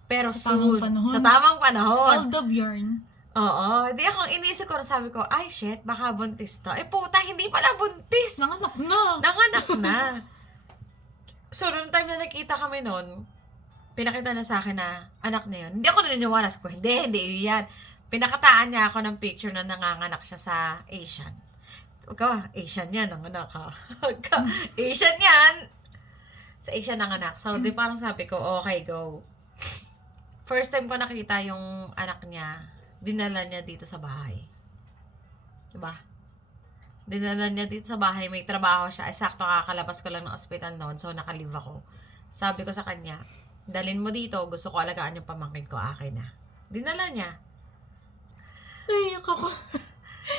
Pero Sa tamang soon. panahon. Sa tamang panahon. All the yarn. Oo. Di akong inisip ko, sabi ko, ay shit, baka buntis to. Puta, hindi pala buntis. Nanganak na. Nanganak na. So, noong time na nakita kami noon, pinakita na sa akin na anak na yun. Hindi ako naniniwala. Sabi ko, hindi yan. Pinakataan niya ako ng picture na nanganganak siya sa Asian. Huwag ka, Asian yan, nanganak ha. Huwag ka, Asian yan. Sa Asian nanganak. So, di parang sabi ko, okay, go. First time ko nakita yung anak niya, dinala niya dito sa bahay. Diba? Dinala niya dito sa bahay, may trabaho siya. Sakto kakalabas ko lang ng ospital noon, so nakalive ako. Sabi ko sa kanya, dalin mo dito, gusto ko alagaan yung pamangkin ko, akin na. Dinala niya. Naiyak ako.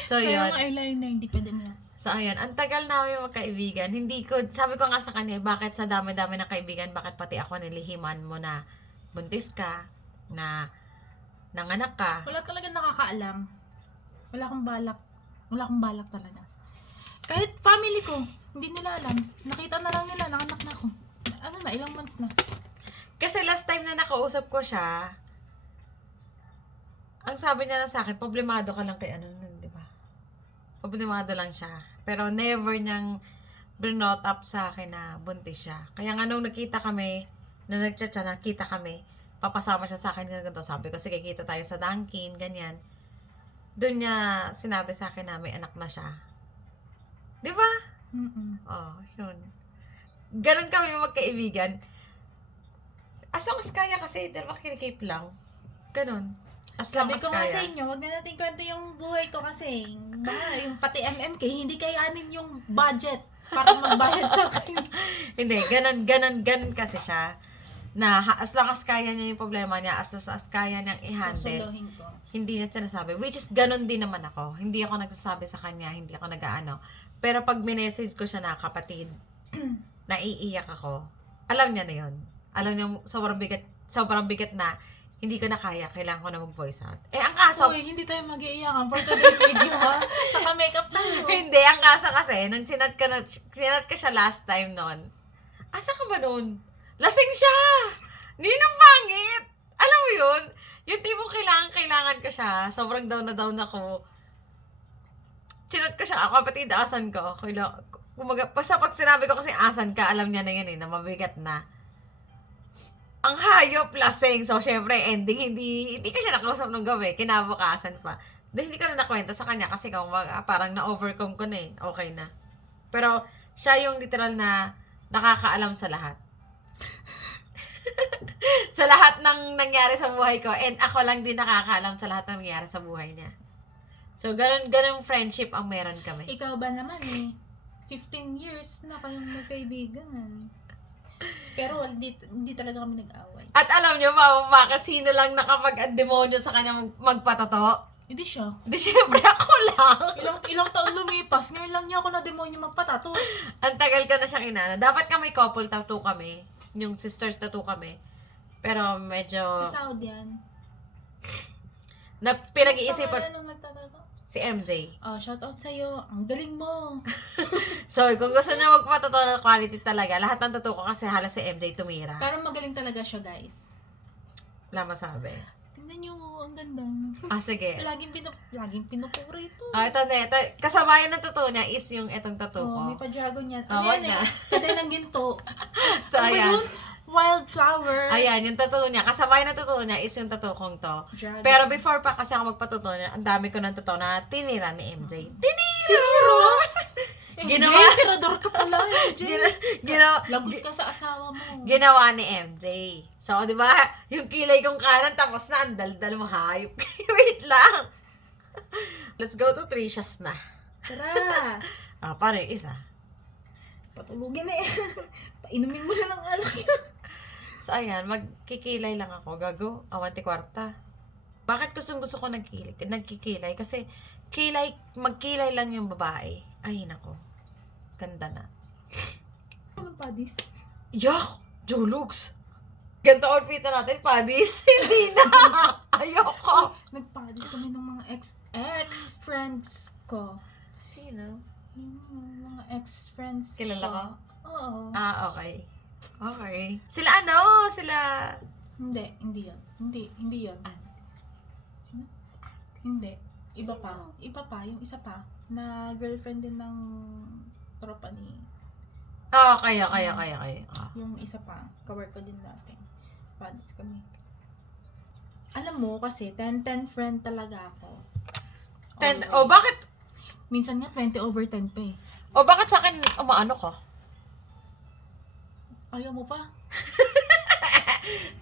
So, Kaya yun. yung eyeliner, hindi pwede mo yan. So, ayun. Ang tagal namin magkaibigan. Sabi ko nga sa kanya, bakit sa dami-dami ng kaibigan, bakit pati ako nilihiman mo na buntis ka, na nanganak ka. Wala talaga nakakaalam. Wala akong balak Wala akong balak talaga. Kahit family ko, hindi nila alam. Nakita na lang nila, nanganak na ako. Ano na, ilang months na. Kasi last time na nakausap ko siya, ang sabi niya na sa akin, problemado ka lang kay ano nun, di ba? Problemado lang siya. Pero never niyang brinot up sa akin na buntis siya. Kaya nga nung nakita kami, nung nag-chat siya, nakita kami, papasama siya sa akin ganito. Sabi ko, sige, kita tayo sa Dunkin, ganyan. Doon niya sinabi sa akin na may anak na siya. Di ba? Oh, yun. Ganon kami magkaibigan. As long as kaya kasi, dalawa kinikip lang. Ganon. As long Sabi as ko nga sa kaya. inyo, wag na natin kwento yung buhay ko kasi baka yung pati MMK, hindi kayanin yung budget para magbayad sa akin. Hindi, ganon kasi siya. Na as long as kaya niya yung problema niya, as long as kaya niyang i-handle, Susuluhin ko. hindi niya sinasabi. Which is, ganon din naman ako. Hindi ako nagsasabi sa kanya, hindi ako nag-ano. Pero pag minessage ko siya na, kapatid, naiiyak ako, alam niya na yun. Alam niya, sobrang bigat na, hindi ko na kaya, kailangan ko na mag-voice out. Eh, ang kaso, Uy, hindi tayo mag-iiyakan for today's video ha. Saka makeup tayo. hindi, ang kaso kasi, nung sinat ko siya last time noon, asa ka ba noon? Lasing siya! Ninong pangit! Alam mo yun? Yung tipong kailangan ko siya. Sobrang down na down ako. Chinat ko siya, kapatid, asan ko? Basta pag sinabi ko kasi asan ka, alam niya na yun na mabigat na. Ang hayop, lasing. So, syempre, ending, hindi ka siya nakausap ng gabi. Kinabukasan pa. Dahil hindi ko na nakwenta sa kanya kasi parang na-overcome ko na eh. Okay na. Pero, siya yung literal na nakakaalam sa lahat. Sa lahat ng nangyari sa buhay ko. And ako lang din nakakaalam sa lahat ng nangyari sa buhay niya. So, ganun friendship ang meron kami. Ikaw ba naman 15 years na kayong magkaibigan. Pero hindi talaga kami nag-away. At alam niyo ba, bakit sino lang nakapag-demonyo sa kanya magpatato? Hindi siya. Di syempre ako lang. Ilang taon lumipas, ngayon lang niya ako na demonyo magpatato. Ang tagal ko na siyang inana. Dapat kami couple tattoo kami. Yung sisters tattoo kami. Pero medyo Si Saudi yan. na pinag-iisipan Pangalan nung nagtatato? si MJ. Oh, shoutout sa'yo. Ang galing mo. So, kung gusto niya magpatato na quality talaga, lahat ng tattoo ko kasi halos si MJ tumira. Pero magaling talaga siya, guys. Wala masabi. Tingnan niyo, ang ganda. Ah, sige. Laging pinupuri ito. Ah, ito. Kasabayan ng tattoo niya is yung etong tattoo ko. Oh, may pa-dragon yan. Oh, wag na. Kada ng ginto. So, Ano ba ayan. yun? Wildflower. Ayan, yung tattoo niya. Kasabayan ng tattoo niya is yung tattoo kong to. Dragon. Pero before pa kasi ako magpatuto niya, ang dami ko ng tattoo na tinira ni MJ. Tiro! Ginawa- MJ, tirador ka pala, MJ. Lagot ka sa asawa mo. Ginawa ni MJ. So, di ba, yung kilay kong kanan, tapos na, ang daldal mo, hayop. Wait lang. Let's go to Tricia's na. Tara. Ah, paano yung isa? Patulugin na yan. Painumin mo na ng alak yan. So, ayan, magkikilay lang ako. Gago, awanti kwarta. Bakit gusto ko nagkikilay? Kasi, magkilay lang yung babae. Ay, nako. Ganda na. Anong padis? Yak! Jolux! Ganto outfit na natin, padis. Hindi na! Ayoko! Nagpadis kami ng mga ex-friends ko. Sino? Yung mga ex-friends Kilala ko. ka? Oo. Ah, okay. Okay. Sila Sila... Hindi yun. Hindi yun. Sino? Hindi. Iba pa. Yung isa pa. Na girlfriend din ng tropa ni... Ah, okay. Ah. Yung isa pa. Kawork ko din dati. Padis kami. Alam mo kasi, 10-10 friend talaga ako. Always. Bakit? Minsan nga 20/10 pa eh. Bakit sa akin umaano ka? Ayaw mo pa?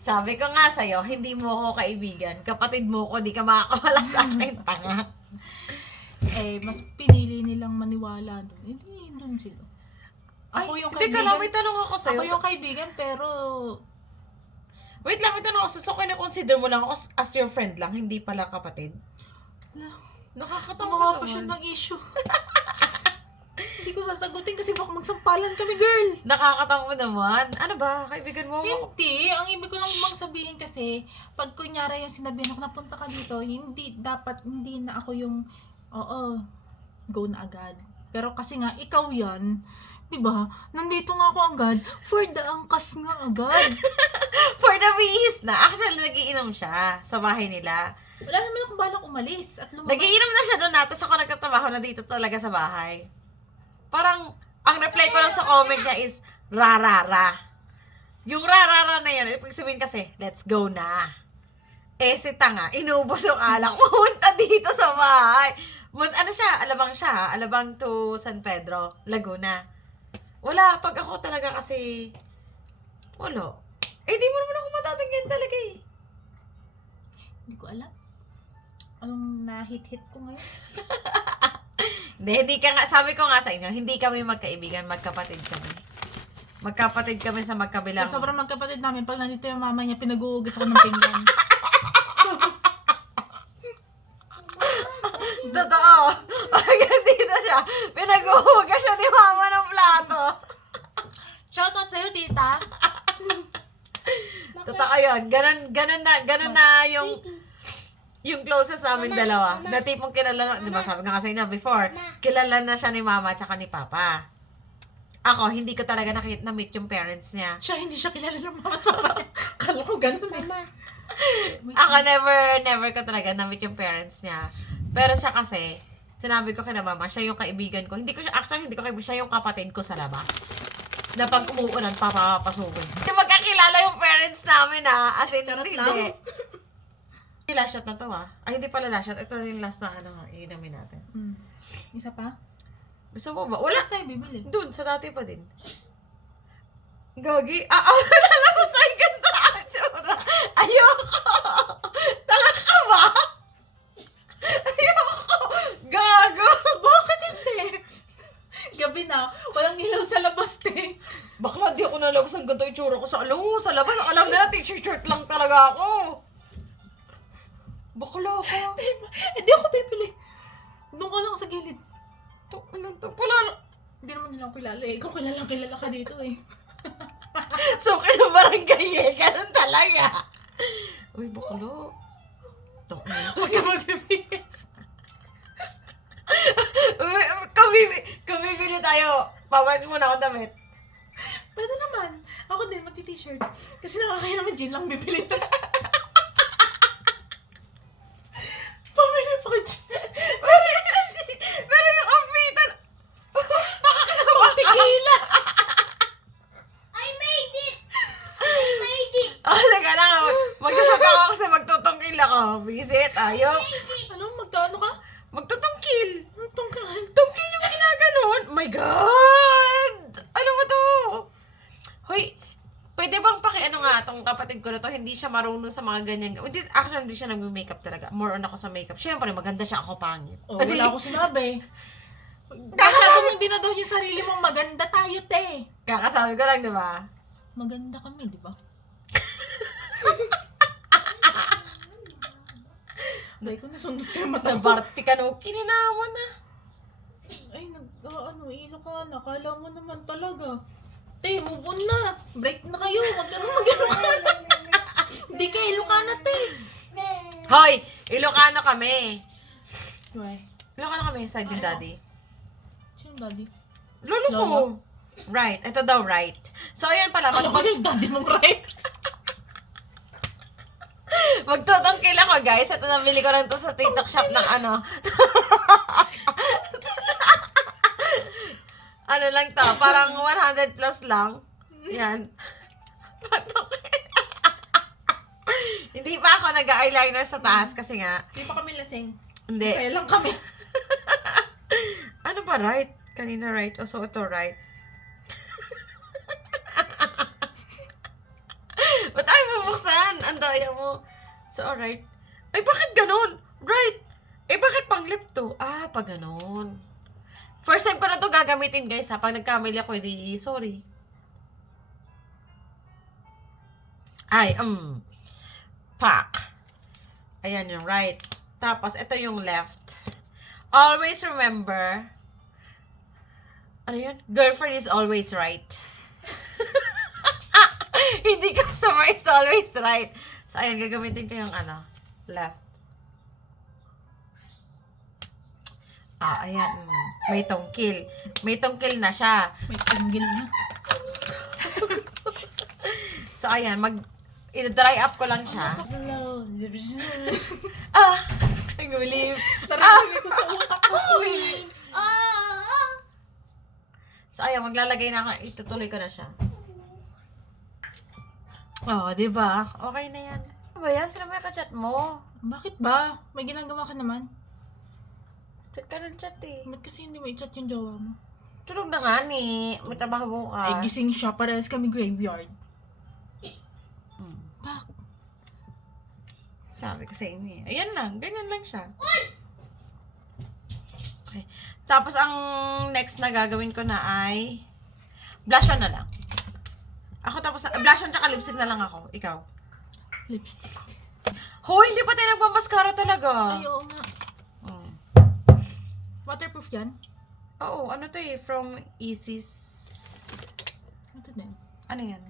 Sabi ko nga sa'yo, hindi mo ako kaibigan. Kapatid mo ko, di ka makakawala sa akin, tanga. Mas pinili nilang maniwala doon. Hindi doon sila. Ako yung Hindi ka kaibigan. lang, may tanong ako sa'yo. Ako yung kaibigan pero Wait lang, may tanong ako. So, consider mo lang ako as your friend lang, hindi pala kapatid? Nakakatawa gumawa pa naman. siya ng issue. Hindi ko sasagutin kasi baka magsampalan kami, girl. Nakakatawa naman. Ano ba? Kaibigan mo? Hindi. Ang ibig ko lang bang sabihin kasi, pag kunyari yung sinabihan ako, napunta ka dito, hindi na ako yung, oo, go na agad. Pero kasi nga, ikaw yan, di ba? Nandito nga ako agad, for the angkas nga agad. For the bihis na. Actually, nagiinom siya sa bahay nila. Wala naman akong balak umalis at lumabas. Nagiinom na siya doon, tapos ako nagtatrabaho na dito talaga sa bahay. Parang, ang reply ko lang sa comment niya is, rarara. Yung rarara na yun, ibig sabihin kasi, let's go na. Eh, si Tanga, inubos yung alak, pumunta dito sa bahay. Ano siya, Alabang to San Pedro, Laguna. Wala, pag ako talaga kasi, wala. Eh, di mo naman ako matatingin talaga eh. Hindi ko alam. Anong na-hit-hit ko ngayon? Hindi ka nga, sabi ko nga sa inyo, hindi kami magkaibigan, magkapatid kami. Magkapatid kami sa magkabilang. So, sobrang magkapatid namin, pag nandito yung mama niya, pinag-uugas ako ng pinggan. Totoo. Pag dito siya, pinag-uhugas siya ni mama ng plato. Shoutout sa'yo, tita. Totoo yun. Ganon na yung closest namin dalawa. Na tipong kilala na, diba sabi nga kasi niya before, kilala na siya ni mama at ni papa. Ako, hindi ko talaga na-meet yung parents niya. Siya, hindi siya kilala ng mama at papa niya. Kala ko ganun eh. Ako, never ko talaga na-meet yung parents niya. Pero siya kasi, sinabi ko kina mama, siya yung kaibigan ko. Hindi ko kaibigan, siya yung kapatid ko sa labas. Na pag umuulan, papapasukin. Hindi magkakilala yung parents namin as in, Charot hindi. lang. Last shot na to Ay, hindi pala last shot. Ito yung last na iinamin natin. Isa pa? Gusto mo ba? Wala. Tayo bibili. Doon, sa dati pa din. Gagi. Lalabas na yung ganda ang tsura. Ayoko. Tanga ka ba? Ayoko. Gago. Bakit hindi? Gabi na, walang ilaw sa labas, te. Bakla, di ako nalabas ang ganda yung tsura ko sa sa labas. Alam nila, t-shirt lang talaga ako. Bakla ako. Hindi ako bibili. Doon ka lang sa gilid. Ano to? Pula. Hindi naman nila ako kilala eh. Ikaw kilala ka dito eh. So, kinabarangay eh. Ganun talaga. Uy, bakla. Huwag ka mag-bibigis. Kamibili tayo. Papalit muna ako damit. Pwede naman. Ako din, magti-t-shirt. Kasi nakakaya naman gin lang bibili na. Pamili pa ka gin. Pero yung kapitan. Nakakatawa. Tequila. I made it! I made it! Talaga na. Mag-shot ako kasi magtutungkil ako. Visit, ayok. Ano, magtaano ka? Magtutungkil. Anong tungkal? Tungkil yung ginaganon. Oh my God! Ano ba to? Hoy, pwede bang pakiano nga itong kapatid ko na to, hindi siya marunong sa mga ganyan. Actually, hindi siya nag-makeup talaga. More on ako sa makeup. Siyempre, maganda siya, ako pangit. Oh, wala ako sinabi. Masyadong hindi na daw yung sarili mong maganda tayo, te. Kakasabi ko lang, di ba? Maganda kami, di ba? Dahil ko nasundot kayo mata ko. Nabarti ka no, kininawa na. Ay, ilo ka na. Kala mo naman talaga. Te, move on na. Break na kayo. Mag-ano ka na. Hindi ka Ilocana, te. Hoy, Ilocano kami. Why? Ilocano kami, side ni daddy. Sino daddy? Lolo ko. Lolo? Right, ito daw right. So, ayan pala, Ano ba yung daddy mong right? magtutungkil ako, guys. Ito, nabili ko lang to sa TikTok shop ng ano. Ano lang to, parang 100 plus lang. Yan. Patungkil. Hindi pa ako nag-eyeliner sa taas kasi nga, Hindi pa kami lasing. hindi. Kaya lang kami. Ano ba right? Kanina right. O, so ito right. Ba't tayo bubuksan? Ang daya mo. So, alright. Ay, bakit ganun? Right. Eh, bakit pang lip to? Ah, pag ganun. First time ko na to gagamitin, guys, ha. Pag nagkamali ako, edi, sorry. Ay, pack. Ayan yung right. Tapos, ito yung left. Always remember, ano yun? Girlfriend is always right. Hindi customer is always right. So, ayan, gagamitin ko yung left. Ah, ayan. May tungkil. May tungkil na siya. May single na. So, ayan. I-dry up ko lang siya. Hello. Ah! Ang ulim. Tarami ko sa utak ko. Uy! So, ayan. Maglalagay na ako. Itutuloy ko na siya. Oh, di ba? Okay na yan. Ano ba yan? Sino may kachat mo? Bakit ba? May ginagawa ka naman. Chat ka ng chat eh. Ba't kasi hindi mo i-chat yung jowa mo? Tulog na nga ni. May trabaho Ay, bukas. gising siya. Parehas kami graveyard. Hmm. Bak. Sabi ko sa inyo eh. Ayan lang. Ganyan lang siya. Okay. Tapos, ang next na gagawin ko na ay blush on na lang. Ako tapos, blush on tsaka lipstick na lang ako. Ikaw. Lipstick. Hoy, hindi pa tayo nagmamaskara talaga. Ay, oo nga. Hmm. Waterproof yan? Oo, ano to eh? From Isis. Ito din. Ano yan?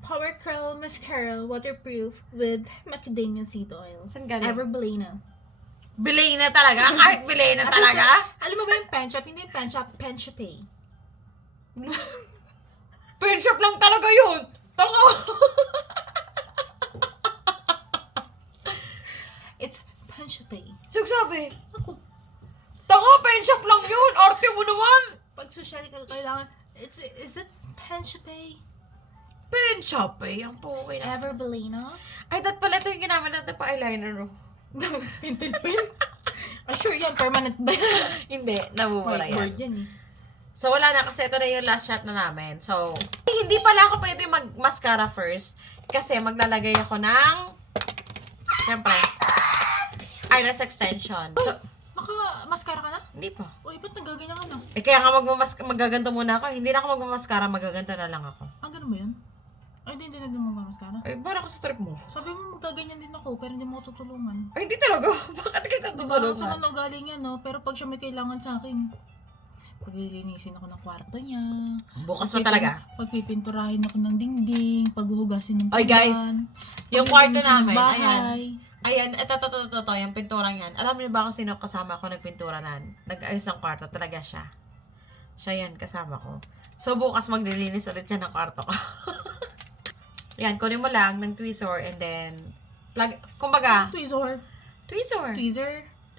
Power Curl Mascara Waterproof with Macadamia Seed Oil. Saan galing? Everbelena. Bilay na talaga? Kahit bilay na talaga? Alam mo ba yung pen shop? Hindi yung pen shop, pen shop eh. Pen shop lang talaga yun. Tanga. It's pen shop eh. Sagsabi. Ako, Tanga, pen shop lang yun. Arte mo naman. pag social ka, kailangan, is it pen shop eh? Pen shop eh. Ang pukay na. Everbelena? Ay, dat pala ito yung ginamit natin pa eyeliner. Oh. Pentel pen? Sure yan, permanent ba yan? Hindi, nabubura Whiteboard yan. yan eh. So, wala na kasi ito na yung last shot na namin. So, hindi pala ako pwede mag-mascara first kasi maglalagay ako ng syempre, eyelash extension. So, Naka-mascara ka na? hindi pa. Uy, ba't nagaganyan ka na? Eh, kaya nga magaganto muna ako. Hindi na ako magmamaskara, magaganto na lang ako. Ah, ganun ba yun? Ay, hindi na din mag-mascara. Ay, para ka sa trip mo. Sabi mo magaganyan din ako, pero hindi mo ako tutulungan. Ay, hindi talaga. Bakit kita Diba, sa tutulungan? kanila galing yan, no? Pero pag siya may kailangan sa akin, paglilinisin ako ng kwarto niya. Bukas pa talaga. Pagpipinturahin ako ng dingding, paghuhugasin ng Ay, guys, yung kwarto paglilinisin ng namin, bahay. Ayan, ito, yung pinturang yan. Alam niyo ba kung sino kasama ko nagpintura nan? Nag-ayos ng kwarto, talaga siya. Siya yan, kasama ko. So, bukas maglilinis ulit siya ng kwarto ko. Yan, kunin mo lang ng tweezer and then, kumbaga, Tweezer. tweezer. Tweezer.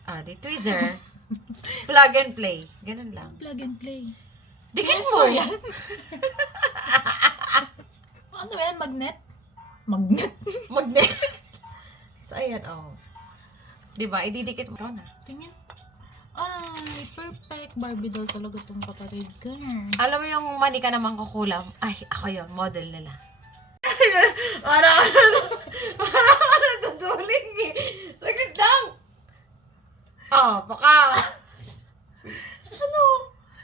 Ah, di tweezer. Plug and play. Ganun lang. Plug and play. Dikit Yes, mo. yan. Ano ba yan? Magnet? Magnet? Magnet. So, ayan, oh. Diba, ididikit mo na. Tingin. Ay, perfect. Barbie doll talaga tong kapatid ko. Alam mo yung manika naman kukulam? Ay, ako yun, model nila. Para ka natutuling eh. Saglit lang. Oh, baka. Ano?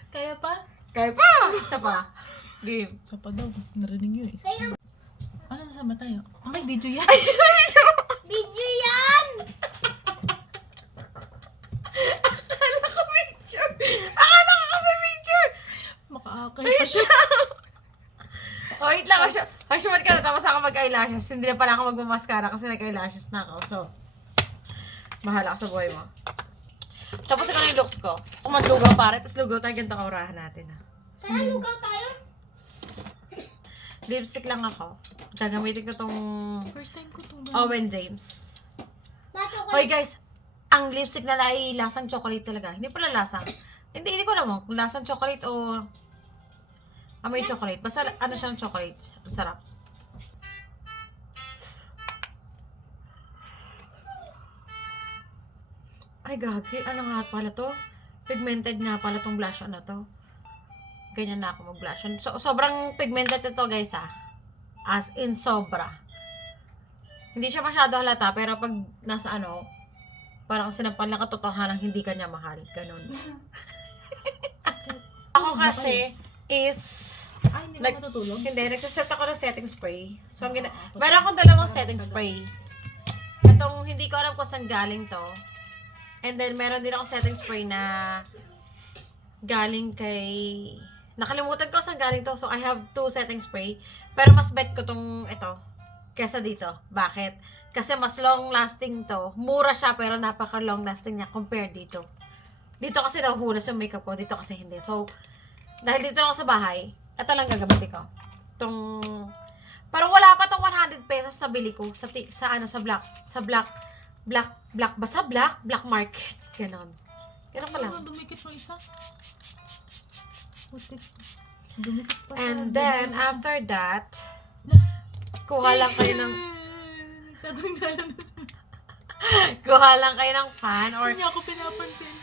Kaya pa? Kaya pa. Isa pa. Game. Sa pa daw. Narinig yun eh. Ano nasa mata yun? Ay, video yan. Video yan! Akala ko picture. Akala ko kasi picture. Makaakay pa siya. Oh, wait lang. Hasumat ka na. Tapos ako mag-eyelashes. Hindi na pala ako magmamaskara kasi nag-eyelashes na ako. So, bahala ka sa buhay mo. Tapos ako na yung looks ko. So, maglugaw pare. Tapos lugaw tayo. Ganito kaurahan natin. Ha. Tara, lugaw tayo. Lipstick lang ako. Gagamitin ko tong First time ko itong Owen James. Bato ko. Hoy guys, ang lipstick na ay lasang chocolate talaga. Hindi pala lasang. Hindi ko alam kung lasang chocolate o amoy chocolate. Basta ano siyang chocolate. Ang sarap. Ay gagi, ano nga pala to? Pigmented nga pala tong blush on na to. Ganyan na ako mag-blush on. So, sobrang pigmented ito guys ah. As in sobra. Hindi siya masyado halata, pero pag nasa ano, parang sinampal na katotohanan hindi kanya mahal. Ganun. Ako kasi is Ay, hindi ba matutulog? hindi, nagsaset ako ng setting spray. So, meron akong dalawang setting spray. Itong, hindi ko alam kung saan galing to. And then, meron din ako setting spray na galing kay... Nakalimutan ko saan galing to. So, I have 2 setting spray. Pero mas bet ko tong ito kesa dito. Bakit? Kasi mas long lasting to. Mura siya pero napaka long lasting niya compared dito. Dito kasi nahuhulas yung makeup ko, dito kasi hindi. So, dahil dito lang ako sa bahay, ito lang gagamitin ko. Itong, parang wala pa tong 100 pesos na bili ko sa black market. Ganon. Ganon pa lang. Ano, dumikit mo isa. Putik. Dumikit pa. And then, after that, kuha lang kayo ng, kuha lang kayo ng fan or, Hindi ako pinapansin.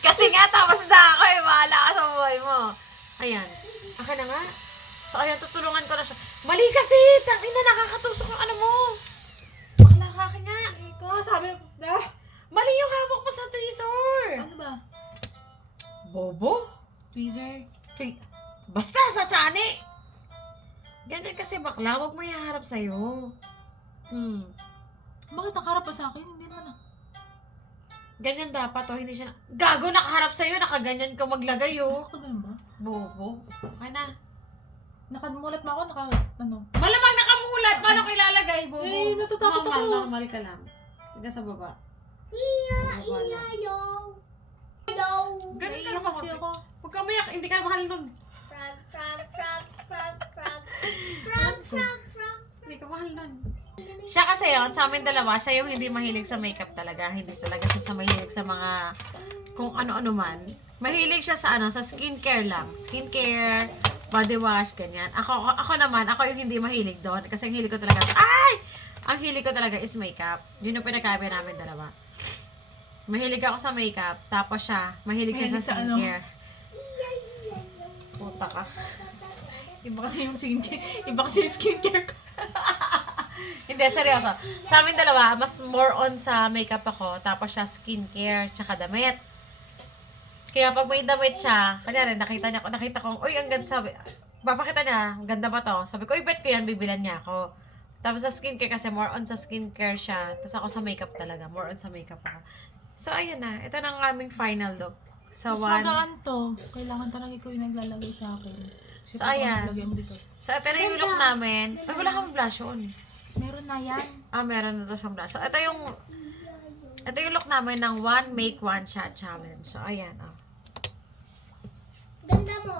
kasi nga, tapos na ako eh, bahala ka sa buhay mo. Ayan. Akin na nga. So, ayan, tutulungan ko na siya. Mali kasi! Tangina, nakakatusok yung ano mo. Bakla ka akin nga. Ikaw, sabi mo, Mali yung hawak mo sa tweezer. ano ba? Bobo? Tweezer? Basta, sa chani. Ganyan kasi bakla, wag mo iharap sa'yo. Bakit nakaharap pa sa akin? Hindi naman ah. Ganyan dapat, oh, hindi siya gago, nakaharap sa'yo, nakaganyan ka maglagay, oh. Ako ganun ba? Bobo. Okay na. Nakamulat ba ako? Ano? Malamang nakamulat, paano ko ilalagay, bobo? Eh, natatakot normal, ako. normal ka lang. Tiga sa baba. Iya, Baba lang. iya, yo. Yo. Ganun ka Naiiyak lang kasi ako. Huwag ka umiyak, hindi ka mahal nun. Frog, frog, frog, frog, frog. Frog, frog, frog. Hindi ka mahal nun. Siya kasi yun, sa amin dalawa, siya yung hindi mahilig sa makeup talaga. Hindi talaga siya sa mahilig sa mga kung ano-ano man. Mahilig siya sa ano, sa skincare lang. Skincare, body wash, ganyan. Ako naman, ako yung hindi mahilig doon. Kasi ang hilig ko talaga, ang hilig ko talaga is makeup. Yun yung pinagkaiba namin dalawa. Mahilig ako sa makeup, tapos siya, mahilig siya Mahilig sa sa ano? skincare. Puta ka. Iba kasi yung skincare. Iba kasi yung skincare ko. Hindi, seryoso. Sa amin dalawa, mas more on sa makeup ako, tapos siya skincare, tsaka damit. Kaya pag may damit siya, kanyari, nakita ko, uy, ang ganda, sabi, papakita niya, ang ganda ba to? Sabi ko, uy, bet ko yan, bibilan niya ako. Tapos sa skincare kasi, more on sa skincare siya, tapos ako sa makeup talaga, more on sa makeup ako. So, ayun na, ito na ang aming final look. Sa Mas one, magaan to. Kailangan talaga ikaw yung naglalagay sa akin. Kasi So, pag ako ayan. naglagay mo dito. so ito na yung look namin. Ay, wala kang blush on. Meron na yan. Meron na to siyang blush. So, ito yung look namin ng one make one shot challenge. So, ayan, oh. Ganda mo.